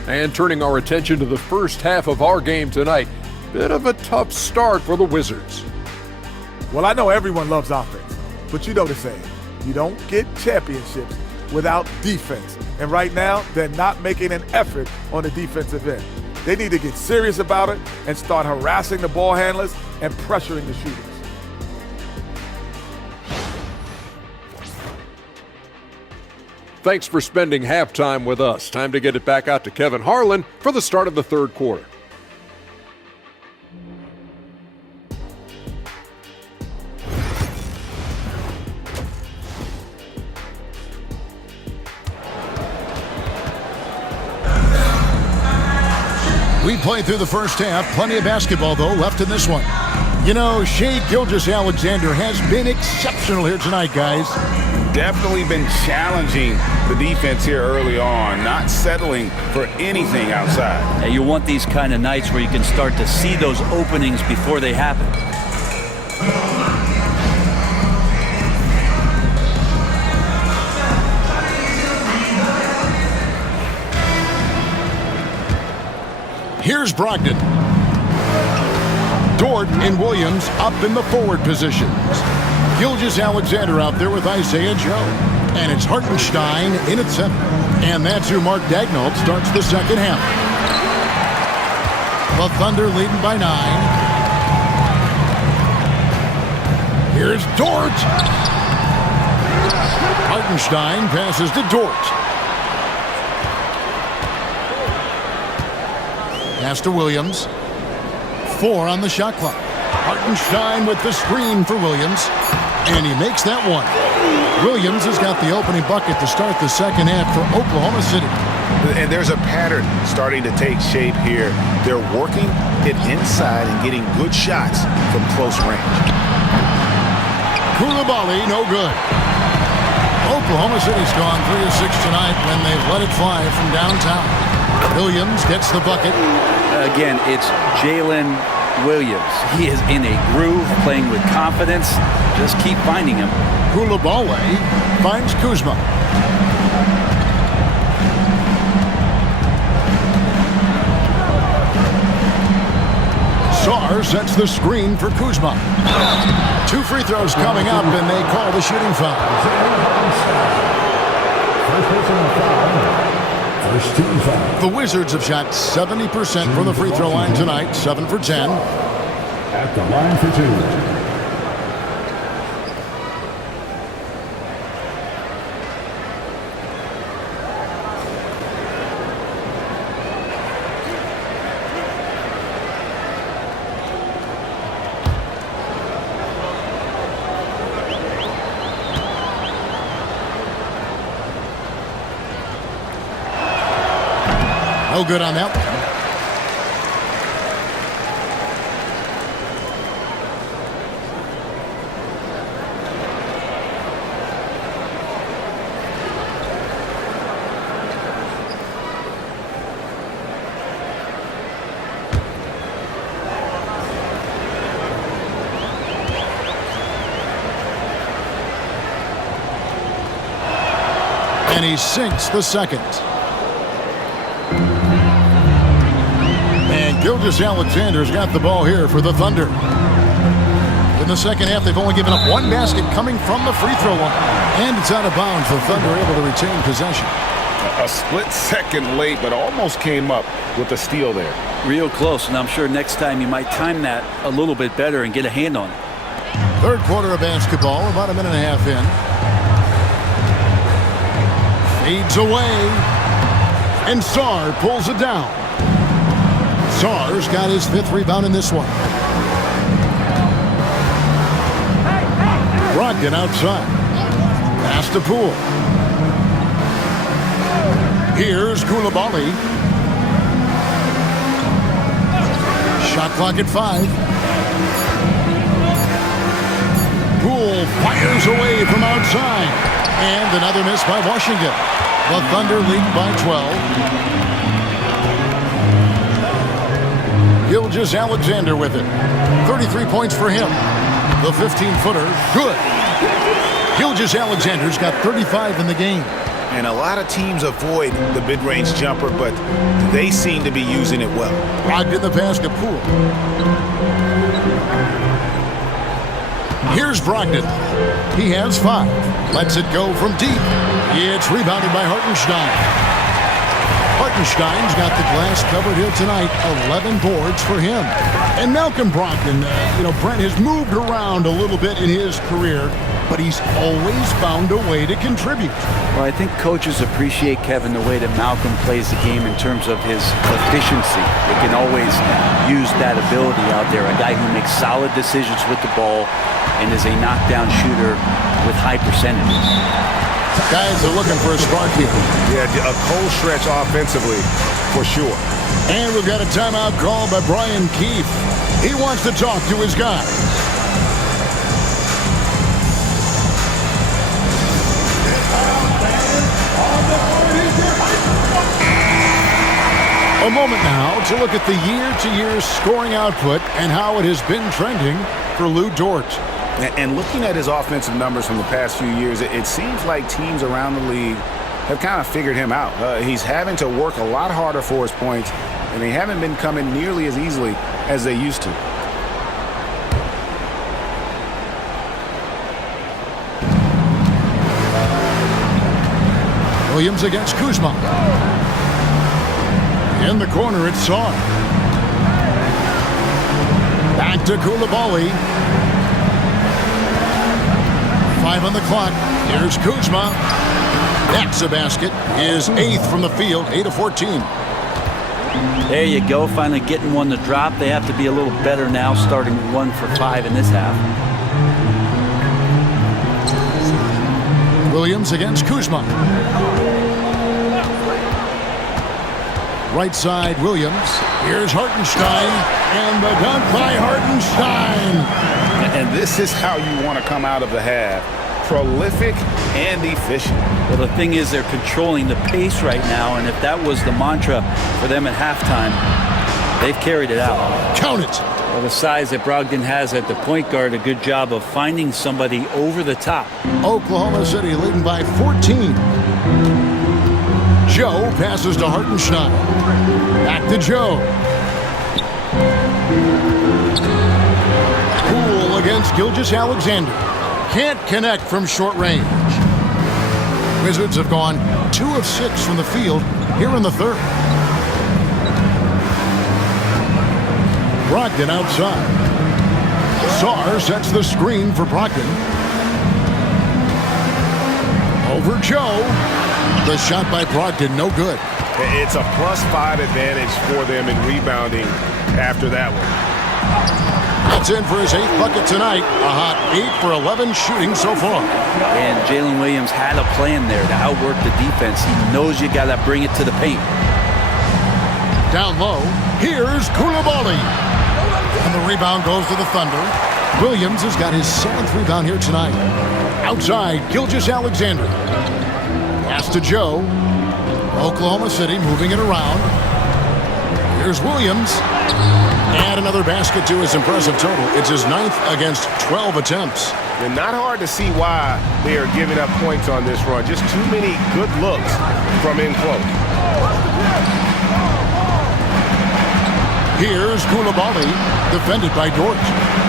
And turning our attention to the first half of our game tonight, bit of a tough start for the Wizards. Well, I know everyone loves offense, but you know the saying, you don't get championships without defense. And right now, they're not making an effort on the defensive end. They need to get serious about it and start harassing the ball handlers and pressuring the shooters. Thanks for spending halftime with us. Time to get it back out to Kevin Harlan for the start of the third quarter. We played through the first half. Plenty of basketball, though, left in this one. You know, Shai Gilgeous-Alexander has been exceptional here tonight, guys. Definitely been challenging the defense here early on, not settling for anything outside. And you want these kind of nights where you can start to see those openings before they happen. Here's Brogdon. Dort and Williams up in the forward positions. Gilgeous-Alexander out there with Isaiah Joe. And it's Hartenstein in at center. And that's who Mark Daigneault starts the second half. The Thunder leading by 9. Here's Dort. Hartenstein passes to Dort. Pass to Williams. 4 on the shot clock. Hartenstein with the screen for Williams. And he makes that one. Williams has got the opening bucket to start the second half for Oklahoma City. And there's a pattern starting to take shape here. They're working it inside and getting good shots from close range. Coulibaly, no good. Oklahoma City's gone 3 of 6 tonight when they've let it fly from downtown. Williams gets the bucket. Again, it's Jalen Williams. He is in a groove, playing with confidence. Just keep finding him. Coulibaly finds Kuzma. Sarr sets the screen for Kuzma. 2 free throws coming up, and they call the shooting foul. First team foul. The Wizards have shot 70% from the free throw line tonight, 7 for 10. At the line for 2. No good on that one. And he sinks the second. Gilgeous-Alexander's got the ball here for the Thunder. In the second half, they've only given up 1 basket coming from the free throw line. And it's out of bounds. The Thunder able to retain possession. A split second late, but almost came up with a steal there. Real close, and I'm sure next time you might time that a little bit better and get a hand on it. Third quarter of basketball, about a minute and a half in. Fades away. And Sarr pulls it down. Sarr's got his 5th rebound in this one. Brogdon outside. Pass to Poole. Here's Coulibaly. Shot clock at 5. Poole fires away from outside. And another miss by Washington. The Thunder lead by 12. Gilgeous-Alexander with it. 33 points for him. The 15-footer, good. Gilgeous-Alexander's got 35 in the game. And a lot of teams avoid the mid-range jumper, but they seem to be using it well. Brogdon the pass to Poole. Here's Brogdon. He has 5. Lets it go from deep. It's rebounded by Hartenstein. Hartenstein's got the glass covered here tonight. 11 boards for him. And Malcolm Brogdon, Brent has moved around a little bit in his career, but he's always found a way to contribute. Well, I think coaches appreciate, Kevin, the way that Malcolm plays the game in terms of his efficiency. They can always use that ability out there. A guy who makes solid decisions with the ball and is a knockdown shooter with high percentages. Guys are looking for a spark here. Yeah, a cold stretch offensively, for sure. And we've got a timeout called by Brian Keefe. He wants to talk to his guy. A moment now to look at the year-to-year scoring output and how it has been trending for Lou Dort. And looking at his offensive numbers from the past few years, it seems like teams around the league have kind of figured him out. He's having to work a lot harder for his points, and they haven't been coming nearly as easily as they used to. Williams against Kuzma. In the corner, it's Sarr. Back to Coulibaly. 5 on the clock. Here's Kuzma. That's a basket. His 8th from the field, 8 of 14. There you go, finally getting one to drop. They have to be a little better now, starting 1 for 5 in this half. Williams against Kuzma. Right side, Williams. Here's Hartenstein, and the dunk by Hartenstein. And this is how you want to come out of the half. Prolific and efficient. Well, the thing is they're controlling the pace right now, and if that was the mantra for them at halftime, they've carried it out. Count it. Well, the size that Brogdon has at the point guard, a good job of finding somebody over the top. Oklahoma City leading by 14. Joe passes to Hartenstein. Back to Joe. Poole against Gilgeous-Alexander. Can't connect from short range. Wizards have gone 2 of 6 from the field here in the third. Brogdon outside. Sarr sets the screen for Brogdon. Over Joe. The shot by Brogdon, no good. It's a +5 advantage for them in rebounding after that one. That's in for his 8th bucket tonight. A hot 8 for 11 shooting so far. And Jalen Williams had a plan there to outwork the defense. He knows you got to bring it to the paint. Down low, here's Koulibaly. And the rebound goes to the Thunder. Williams has got his 7th rebound here tonight. Outside, Gilgeous-Alexander. Pass to Joe. Oklahoma City moving it around. Here's Williams. And another basket to his impressive total. It's his 9th against 12 attempts. And not hard to see why they are giving up points on this run. Just too many good looks from in close. Here's Koulibaly, defended by Dort.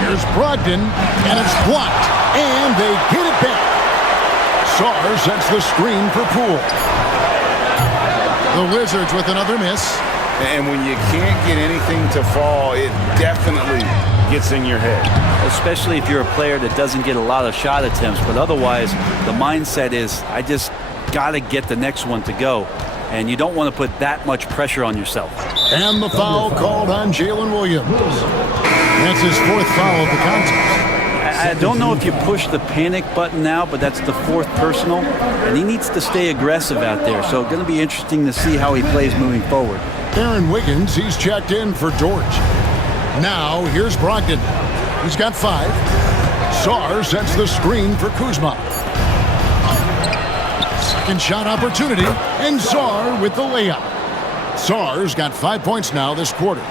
Here's Brogdon, and it's blocked. And they get it back. Sarr sets the screen for Poole. The Wizards with another miss. And when you can't get anything to fall, it definitely gets in your head. Especially if you're a player that doesn't get a lot of shot attempts. But otherwise, the mindset is, I just got to get the next one to go. And you don't want to put that much pressure on yourself. And the foul called on Jalen Williams. That's his 4th foul of the contest. I don't know if you push the panic button now, but that's the 4th personal. And he needs to stay aggressive out there. So going to be interesting to see how he plays moving forward. Aaron Wiggins, he's checked in for Dort. Now, here's Brogdon. He's got 5. Sarr sets the screen for Kuzma. Second shot opportunity, and Sarr with the layup. Sarr's got 5 points now this quarter.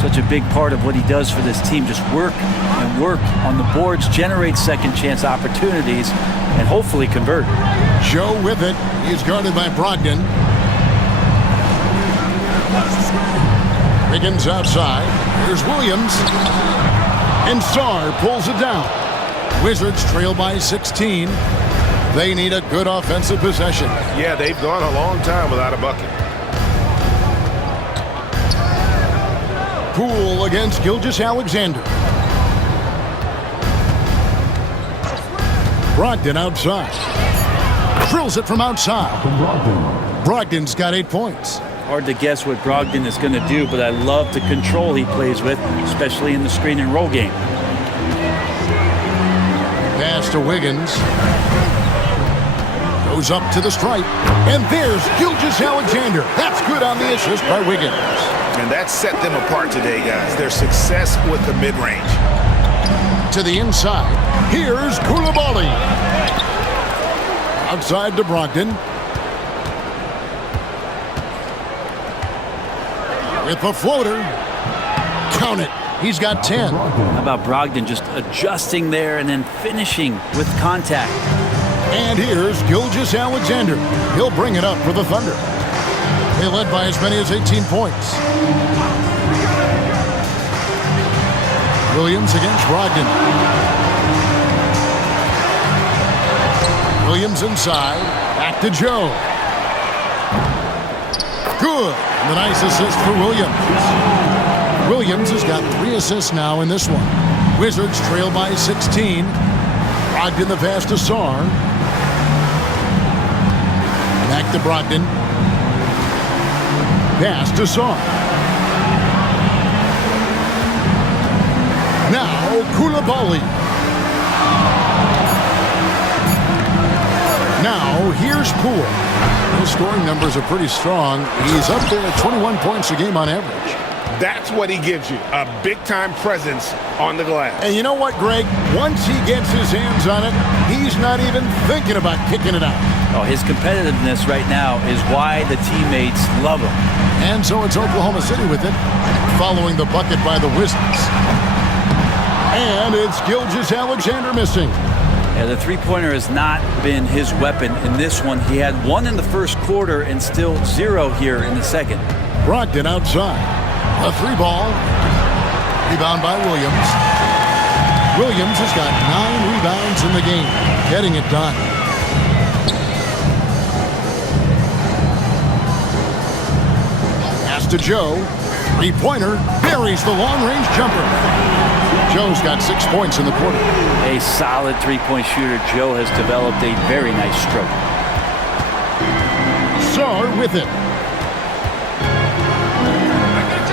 Such a big part of what he does for this team, just work and work on the boards, generate second chance opportunities, and hopefully convert. Joe with it. He's guarded by Brogdon. Wiggins outside. Here's Williams. And Sarr pulls it down. Wizards trail by 16. They need a good offensive possession. Yeah, they've gone a long time without a bucket. Poole against Gilgeous-Alexander. Brogdon outside. Drills it from outside. Brogdon's got 8 points. Hard to guess what Brogdon is going to do, but I love the control he plays with, especially in the screen and roll game. Pass to Wiggins. Goes up to the stripe. And there's Gilgeous-Alexander. That's good on the assist by Wiggins. And that set them apart today, guys. Their success with the mid-range. To the inside. Here's Koulibaly. Outside to Brogdon. With the floater. Count it. He's got 10. How about Brogdon just adjusting there and then finishing with contact? And here's Gilgeous-Alexander. He'll bring it up for the Thunder. They led by as many as 18 points. Williams against Brogdon. Williams inside. Back to Joe. Good. And a nice assist for Williams. Williams has got 3 assists now in this one. Wizards trail by 16. Brogdon the pass to Sarr. Back to Brogdon. Pass to Sarr. Now, Koulibaly. Now, here's Poole. His scoring numbers are pretty strong. He's up there at 21 points a game on average. That's what he gives you, a big-time presence on the glass. And you know what, Greg? Once he gets his hands on it, he's not even thinking about kicking it out. Oh, his competitiveness right now is why the teammates love him. And so it's Oklahoma City with it, following the bucket by the Wizards. And it's Gilgeous-Alexander missing. Yeah, the three-pointer has not been his weapon in this one. He had one in the first quarter and still 0 here in the second. Brogdon outside. A 3-ball. Rebound by Williams. Williams has got 9 rebounds in the game, getting it done. Pass to Joe. 3-pointer. Buries the long-range jumper. Joe's got 6 points in the quarter. A solid three-point shooter. Joe has developed a very nice stroke. Sarr with it.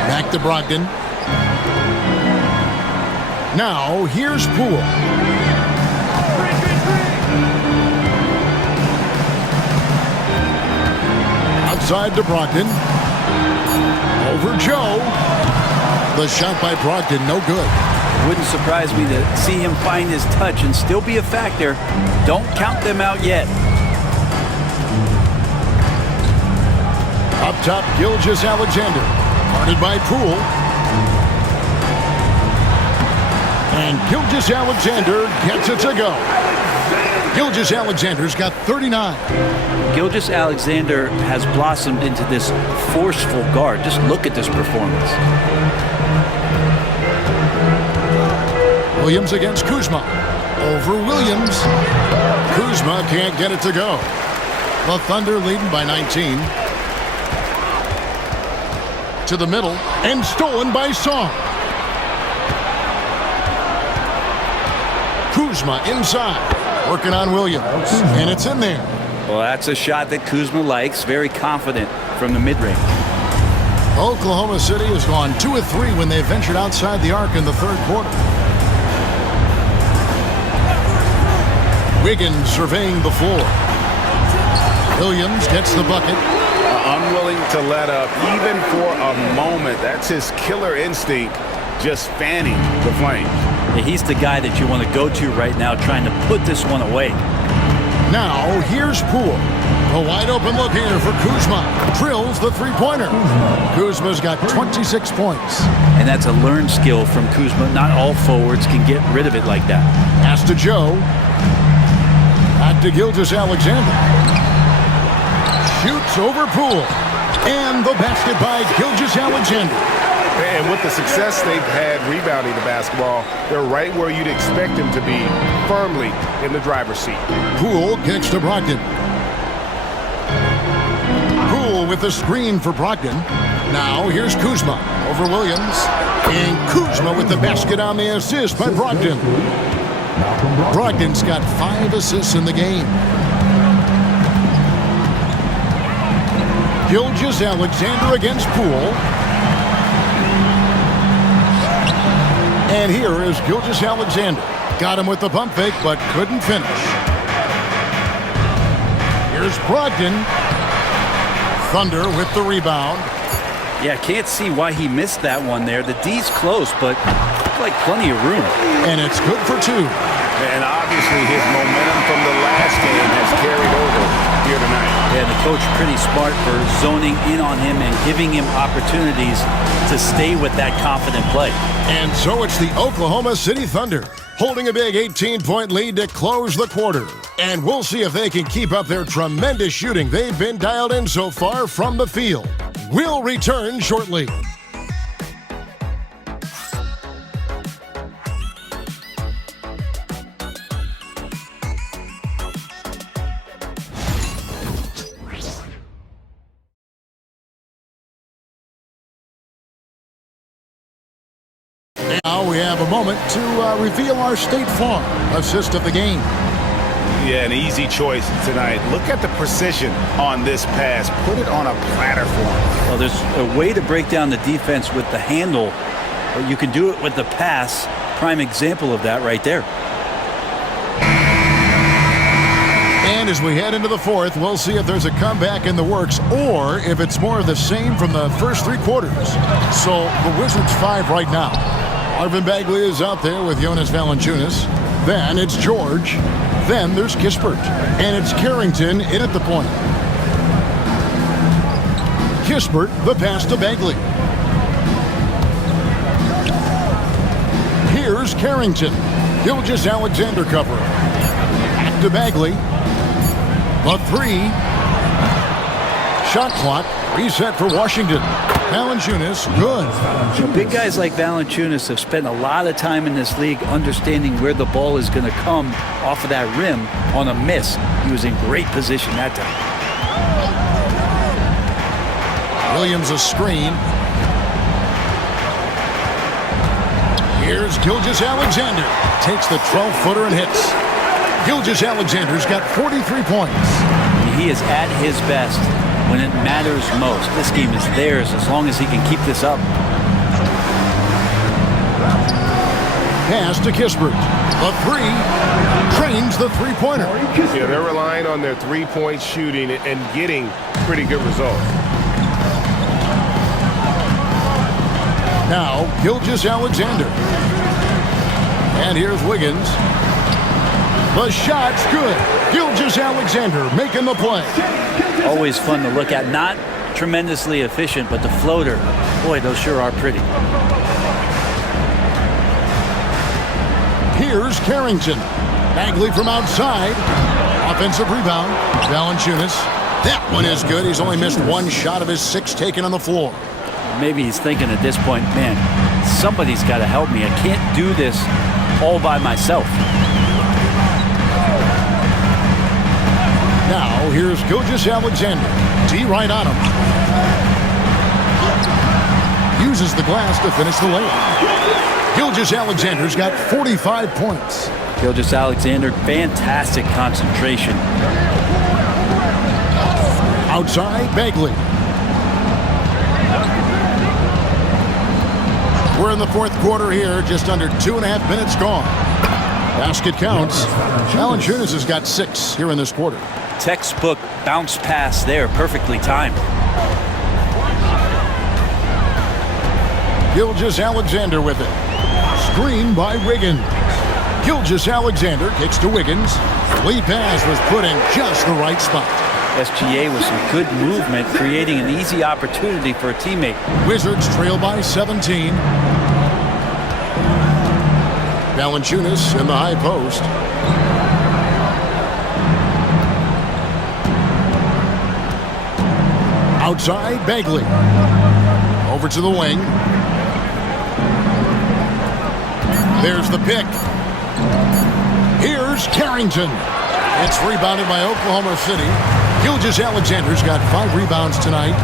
Back to Brogdon. Now, here's Poole. Outside to Brogdon. Over Joe. The shot by Brogdon, no good. Wouldn't surprise me to see him find his touch and still be a factor. Don't count them out yet. Up top, Gilgeous-Alexander. Guarded by Poole. And Gilgeous-Alexander gets it to go. Gilgeous-Alexander's got 39. Gilgeous-Alexander has blossomed into this forceful guard. Just look at this performance. Williams against Kuzma. Over Williams. Kuzma can't get it to go. The Thunder leading by 19. To the middle. And stolen by Song. Kuzma inside. Working on Williams. And it's in there. Well, that's a shot that Kuzma likes. Very confident from the mid-range. Oklahoma City has gone 2 of 3 when they ventured outside the arc in the third quarter. Wiggins surveying the floor. Williams gets the bucket. Unwilling to let up, even for a moment. That's his killer instinct, just fanning the flames. Yeah, he's the guy that you want to go to right now, trying to put this one away. Now, here's Poole. A wide open look here for Kuzma. Drills the three-pointer. Kuzma's got 26 points. And that's a learned skill from Kuzma. Not all forwards can get rid of it like that. Pass to Joe. Back to Gilgeous-Alexander. Shoots over Poole. And the basket by Gilgeous-Alexander. And with the success they've had rebounding the basketball, they're right where you'd expect them to be, firmly in the driver's seat. Poole kicks to Brogdon. Poole with the screen for Brogdon. Now here's Kuzma over Williams. And Kuzma with the basket on the assist by Brogdon. Brogdon's got 5 assists in the game. Gilgeous-Alexander against Poole. And here is Gilgeous-Alexander. Got him with the pump fake, but couldn't finish. Here's Brogdon. Thunder with the rebound. Yeah, can't see why he missed that one there. The D's close, but looked like plenty of room. And it's good for 2. And obviously his momentum from the last game has carried over here tonight. Yeah, the coach pretty smart for zoning in on him and giving him opportunities to stay with that confident play. And so it's the Oklahoma City Thunder holding a big 18-point lead to close the quarter. And we'll see if they can keep up their tremendous shooting they've been dialed in so far from the field. We'll return shortly. Now we have a moment to reveal our State Farm assist of the game. Yeah, an easy choice tonight. Look at the precision on this pass. Put it on a platter for him. Well, there's a way to break down the defense with the handle, but you can do it with the pass. prime example of that right there. And as we head into the fourth, we'll see if there's a comeback in the works or if it's more of the same from the first three quarters. So the Wizards 5 right now. Marvin Bagley is out there with Jonas Valanciunas. Then it's George. Then there's Kispert. And it's Carrington in at the point. Kispert, the pass to Bagley. Here's Carrington. Gilgeous-Alexander covering. Back to Bagley. The three. Shot clock reset for Washington. Valanciunas, good. Big guys like Valanciunas have spent a lot of time in this league understanding where the ball is going to come off of that rim on a miss. He was in great position that time. Williams a screen. Here's Gilgeous-Alexander. Takes the 12-footer and hits. Gilgeous-Alexander's got 43 points. He is at his best when it matters most. This game is theirs as long as he can keep this up. Pass to Kispert. The three. Trains the three-pointer. Yeah, they're relying on their three-point shooting and getting pretty good results. Now, Gilgeous-Alexander. And here's Wiggins. The shot's good. Gilgeous-Alexander making the play. Always fun to look at. Not tremendously efficient, but the floater, boy, those sure are pretty. Here's Carrington. Bagley from outside. Offensive rebound. Valanciunas. That one is good. He's only missed one shot of his 6 taken on the floor. Maybe he's thinking at this point, man, somebody's got to help me. I can't do this all by myself. Now, here's Gilgeous-Alexander. D right on him. Uses the glass to finish the layup. Gilgeous-Alexander's got 45 points. Gilgeous-Alexander, fantastic concentration. Outside, Bagley. We're in the fourth quarter here, just under 2.5 minutes gone. Basket counts. Valanciunas has got 6 here in this quarter. Textbook bounce pass there, perfectly timed. Gilgeous-Alexander with it. Screen by Wiggins. Gilgeous-Alexander kicks to Wiggins. Lead pass was put in just the right spot. SGA with some good movement, creating an easy opportunity for a teammate. Wizards trail by 17. Valanciunas in the high post. Outside, Bagley. Over to the wing. There's the pick. Here's Carrington. It's rebounded by Oklahoma City. Gilgeous-Alexander's got 5 rebounds tonight.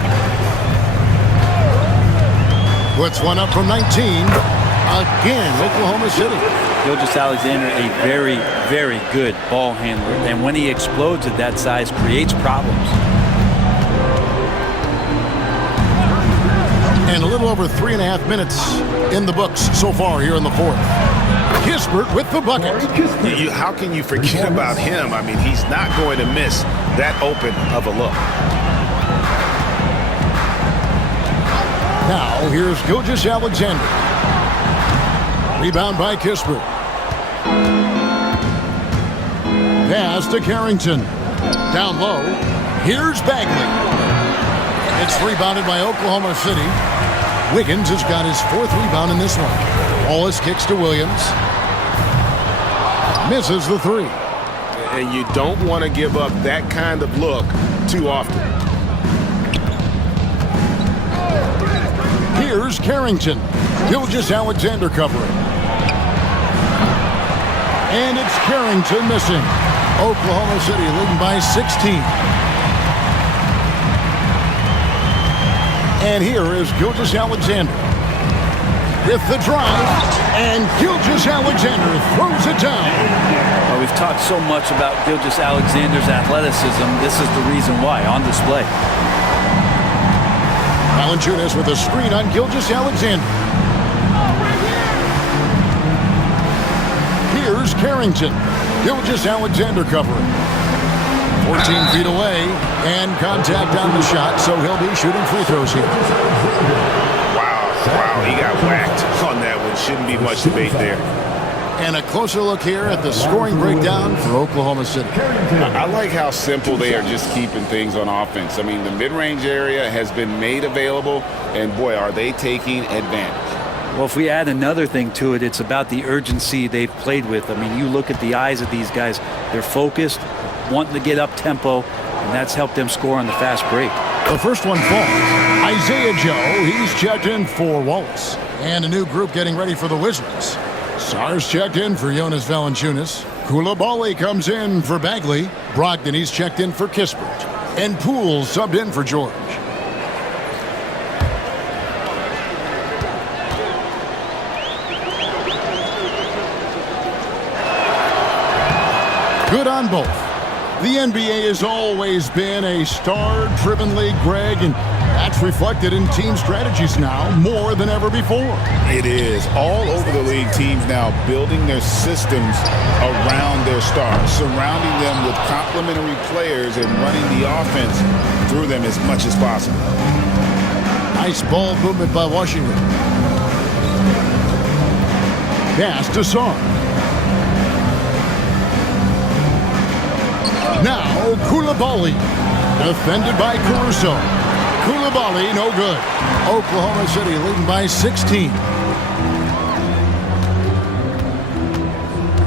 Puts one up from 19. Again, Oklahoma City. Gilgeous-Alexander, a very, very good ball handler. And when he explodes at that size, creates problems. And a little over 3.5 minutes in the books so far here in the fourth. Kispert with the bucket. How can you forget about him? I mean, he's not going to miss that open of a look. Now, here's Gilgeous-Alexander. Rebound by Kispert. Pass to Carrington. Down low. Here's Bagley. It's rebounded by Oklahoma City. Wiggins has got his 4th rebound in this one. Wallace kicks to Williams. Misses the 3. And you don't want to give up that kind of look too often. Here's Carrington. Gilgeous-Alexander covering. And it's Carrington missing. Oklahoma City leading by 16. And here is Gilgeous-Alexander with the drive, and Gilgeous-Alexander throws it down. Well, we've talked so much about Gilgeous-Alexander's athleticism. This is the reason why, on display. Valanciunas with a screen on Gilgeous-Alexander. Here's Carrington. Gilgeous Alexander covering. 14 feet away, and contact on the shot, so he'll be shooting free throws here. Wow, he got whacked on that one. Shouldn't be much debate there. And a closer look here at the scoring breakdown for Oklahoma City. I like how simple they are just keeping things on offense. I mean, the mid-range area has been made available, and boy, are they taking advantage. Well, if we add another thing to it, it's about the urgency they've played with. I mean, you look at the eyes of these guys. They're focused, wanting to get up tempo, and that's helped them score on the fast break. The first one falls. Isaiah Joe, he's checked in for Wallace. And a new group getting ready for the Wizards. Sars checked in for Jonas Valanciunas. Koulibaly comes in for Bagley. Brogdon, he's checked in for Kispert. And Poole subbed in for George. Good on both. The NBA has always been a star-driven league, Greg, and that's reflected in team strategies now more than ever before. It is. All over the league, teams now building their systems around their stars, surrounding them with complementary players and running the offense through them as much as possible. Nice ball movement by Washington. Pass to Sarr. Now Koulibaly, defended by Caruso. Koulibaly, no good. Oklahoma City leading by 16.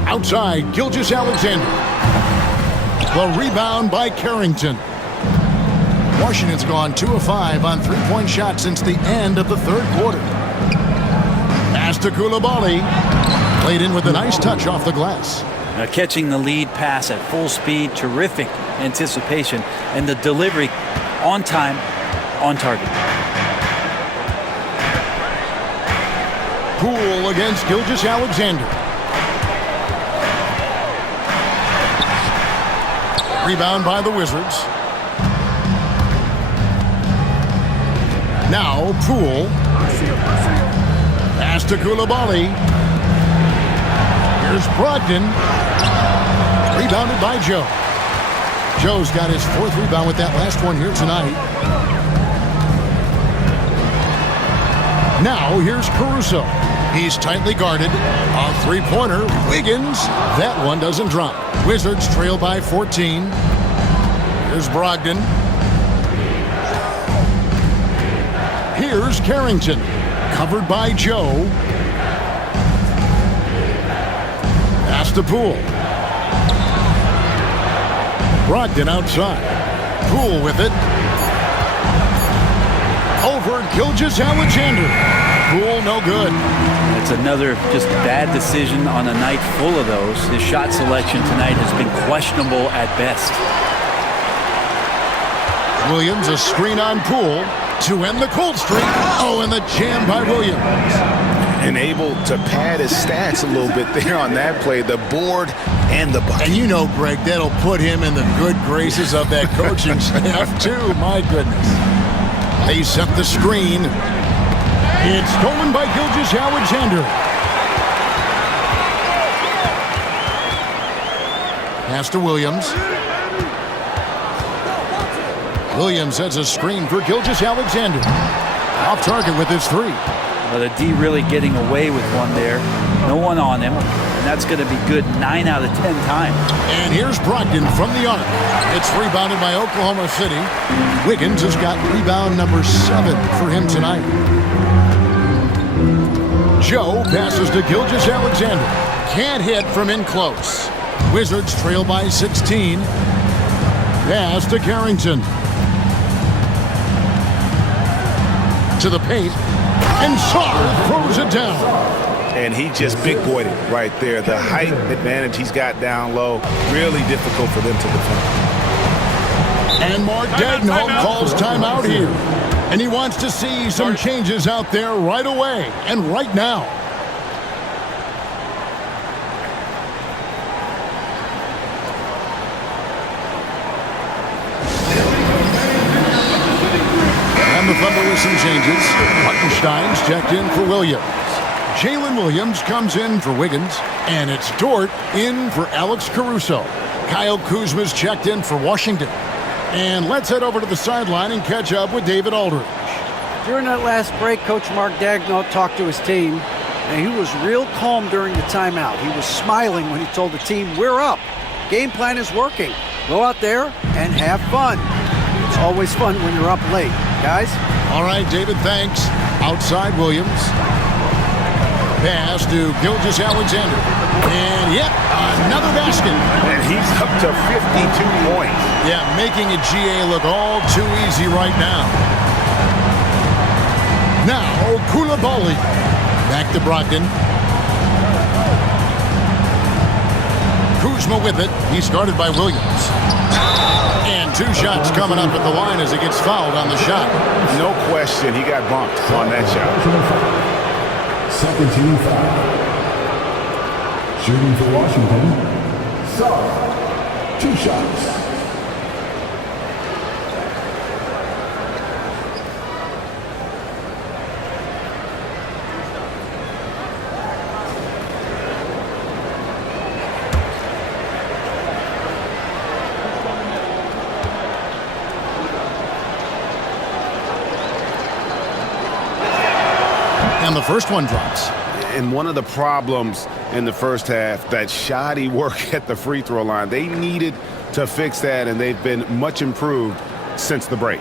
Outside, Gilgeous Alexander. The rebound by Carrington. Washington's gone 2 of 5 on three-point shots since the end of the third quarter. Pass to Koulibaly. Played in with a nice touch off the glass. Catching the lead pass at full speed, terrific anticipation, and the delivery on time, on target. Poole against Gilgeous Alexander. Rebound by the Wizards. Now Poole. Pass to Koulibaly. Here's Brogdon. Rebounded by Joe. Joe's got his 4th rebound with that last one here tonight. Now here's Caruso. He's tightly guarded. A three-pointer. Wiggins. That one doesn't drop. Wizards trail by 14. Here's Brogdon. Here's Carrington. Covered by Joe. Pass to Poole. Brogdon outside. Poole with it. Over Gilgeous Alexander. Poole no good. It's another just bad decision on a night full of those. His shot selection tonight has been questionable at best. Williams, a screen on Poole to end the cold streak. Oh, and the jam by Williams. And able to pad his stats a little bit there on that play, the board and the bucket. And you know, Greg, that'll put him in the good graces of that coaching staff, too. My goodness. They set the screen. It's stolen by Gilgeous Alexander. Pass to Williams. Williams sets a screen for Gilgeous Alexander. Off target with his 3. Well, the D really getting away with one there. No one on him. And that's going to be good 9 out of 10 times. And here's Brogdon from the arc. It's rebounded by Oklahoma City. Wiggins has got rebound number 7 for him tonight. Joe passes to Gilgeous Alexander. Can't hit from in close. Wizards trail by 16. Pass to Carrington. To the paint. And Sarr throws it down. And he just big-boyed it right there. The height advantage he's got down low, really difficult for them to defend. And Mark Daigneault calls timeout here. And he wants to see some changes out there right away and right now. And the Thunder with some changes. Hartenstein's checked in for Williams. Jalen Williams comes in for Wiggins, and it's Dort in for Alex Caruso. Kyle Kuzma's checked in for Washington. And let's head over to the sideline and catch up with David Aldridge. During that last break, Coach Mark Daigneault talked to his team, and he was real calm during the timeout. He was smiling when he told the team, we're up. Game plan is working. Go out there and have fun. It's always fun when you're up late. Guys? All right, David, thanks. Outside Williams. Pass to Gilgeous-Alexander. And, yep, another basket. And he's up to 52 points. Yeah, making a GA look all too easy right now. Now, Coulibaly. Back to Brogdon. Kuzma with it. He started by Williams. And 2 shots coming up at the line as he gets fouled on the shot. No question, he got bumped on that shot. Second team foul. Shooting for Washington. Sarr. 2 shots. And the first one drops. And one of the problems in the first half, that shoddy work at the free throw line. They needed to fix that, and they've been much improved since the break.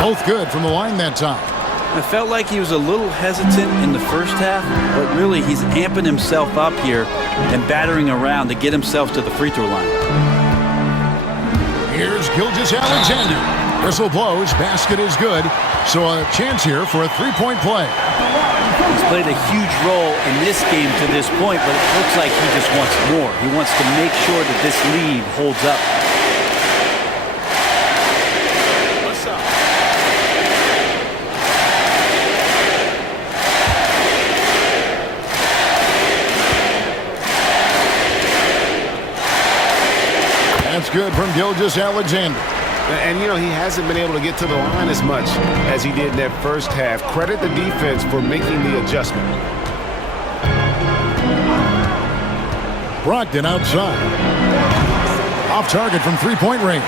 Both good from the line that time. It felt like he was a little hesitant in the first half, but really he's amping himself up here and battering around to get himself to the free throw line. Here's Gilgeous-Alexander. Whistle blows, basket is good, so a chance here for a 3-point play. He's played a huge role in this game to this point, but it looks like he just wants more. He wants to make sure that this lead holds up. That's good from Gilgeous-Alexander. And, you know, he hasn't been able to get to the line as much as he did in that first half. Credit the defense for making the adjustment. Brogdon outside. Off target from 3-point range.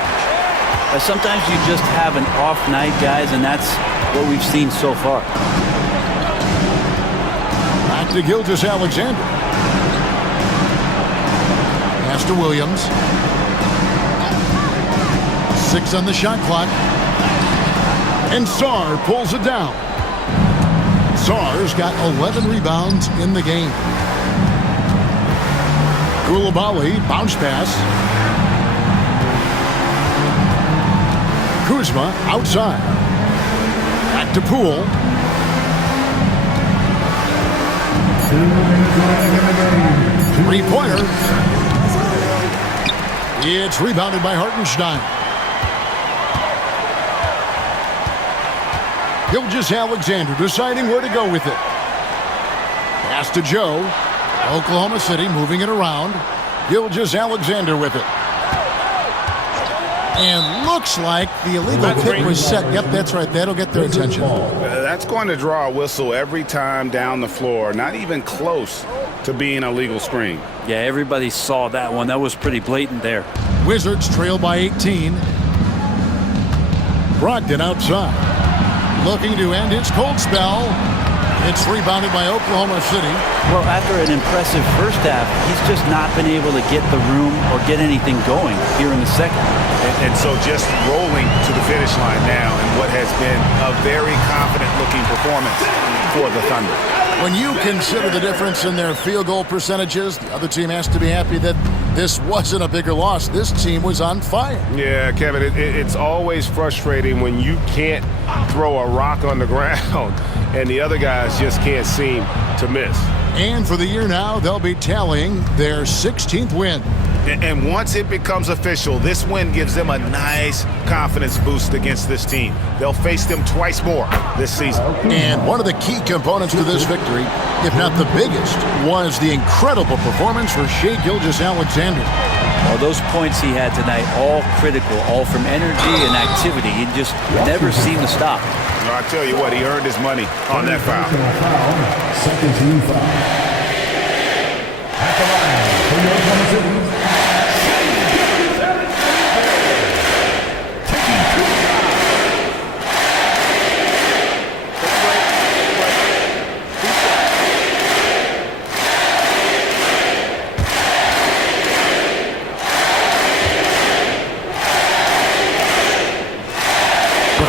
Sometimes you just have an off night, guys, and that's what we've seen so far. Back to Gilgeous-Alexander. Pass to Williams. 6 on the shot clock. And Sarr pulls it down. Sarr's got 11 rebounds in the game. Coulibaly, bounce pass. Kuzma outside. Back to Poole. Three-pointer. It's rebounded by Hartenstein. Gilgeous-Alexander deciding where to go with it. Pass to Joe. Oklahoma City moving it around. Gilgeous-Alexander with it. And looks like the illegal kick was set. Yep, that's right. That'll get their attention. That's going to draw a whistle every time down the floor. Not even close to being a legal screen. Yeah, everybody saw that one. That was pretty blatant there. Wizards trail by 18. Brogdon outside. Looking to end its cold spell. It's rebounded by Oklahoma City. Well, after an impressive first half, he's just not been able to get the room or get anything going here in the second. And so just rolling to the finish line now in what has been a very confident-looking performance for the Thunder. When you consider the difference in their field goal percentages, the other team has to be happy that this wasn't a bigger loss. This team was on fire. Yeah, Kevin, it's always frustrating when you can't throw a rock on the ground and the other guys just can't seem to miss. And for the year now, they'll be tallying their 16th win. And once it becomes official, this win gives them a nice confidence boost against this team. They'll face them twice more this season. And one of the key components to this victory, if not the biggest, was the incredible performance for Shai Gilgeous-Alexander. Well, those points he had tonight, all critical, all from energy and activity. He just never seemed to stop. No, I tell you what, he earned his money on that foul. Second team foul. At the line for Oklahoma City.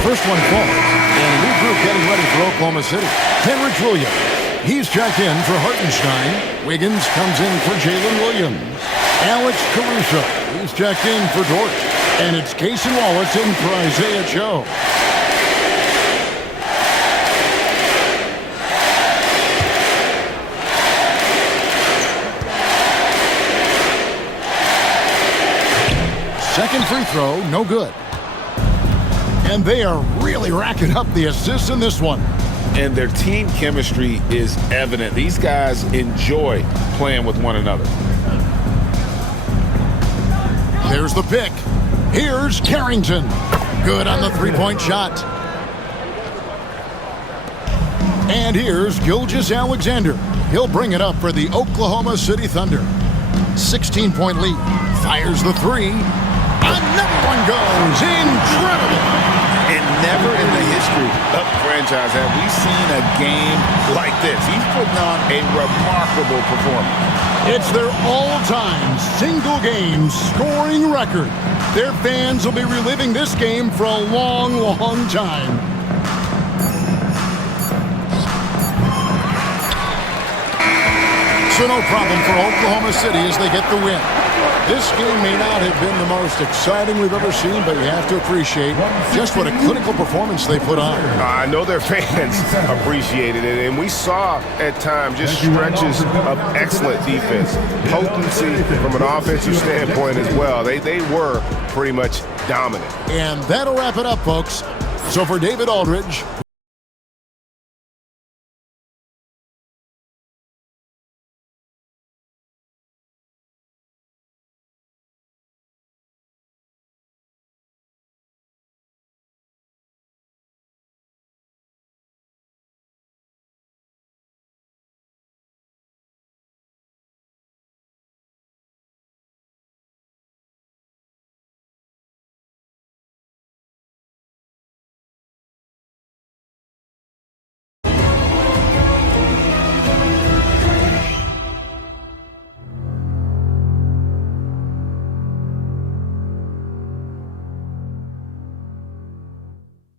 First one falls, and a new group getting ready for Oklahoma City. Kenrich Williams, he's checked in for Hartenstein. Wiggins comes in for Jalen Williams. Alex Caruso, he's checked in for Dort. And it's Casey Wallace in for Isaiah Joe. Second free throw, no good. And they are really racking up the assists in this one. And their team chemistry is evident. These guys enjoy playing with one another. There's the pick. Here's Carrington. Good on the three-point shot. And here's Gilgeous-Alexander. He'll bring it up for the Oklahoma City Thunder. 16-point lead. Fires the three. Another one goes. Incredible. And never in the history of the franchise have we seen a game like this. He's putting on a remarkable performance. It's their all-time single-game scoring record. Their fans will be reliving this game for a long, long time. So no problem for Oklahoma City as they get the win. This game may not have been the most exciting we've ever seen, but you have to appreciate just what a clinical performance they put on. I know their fans appreciated it, and we saw at times just stretches of excellent defense, potency from an offensive standpoint as well. They were pretty much dominant. And that'll wrap it up, folks. So for David Aldridge,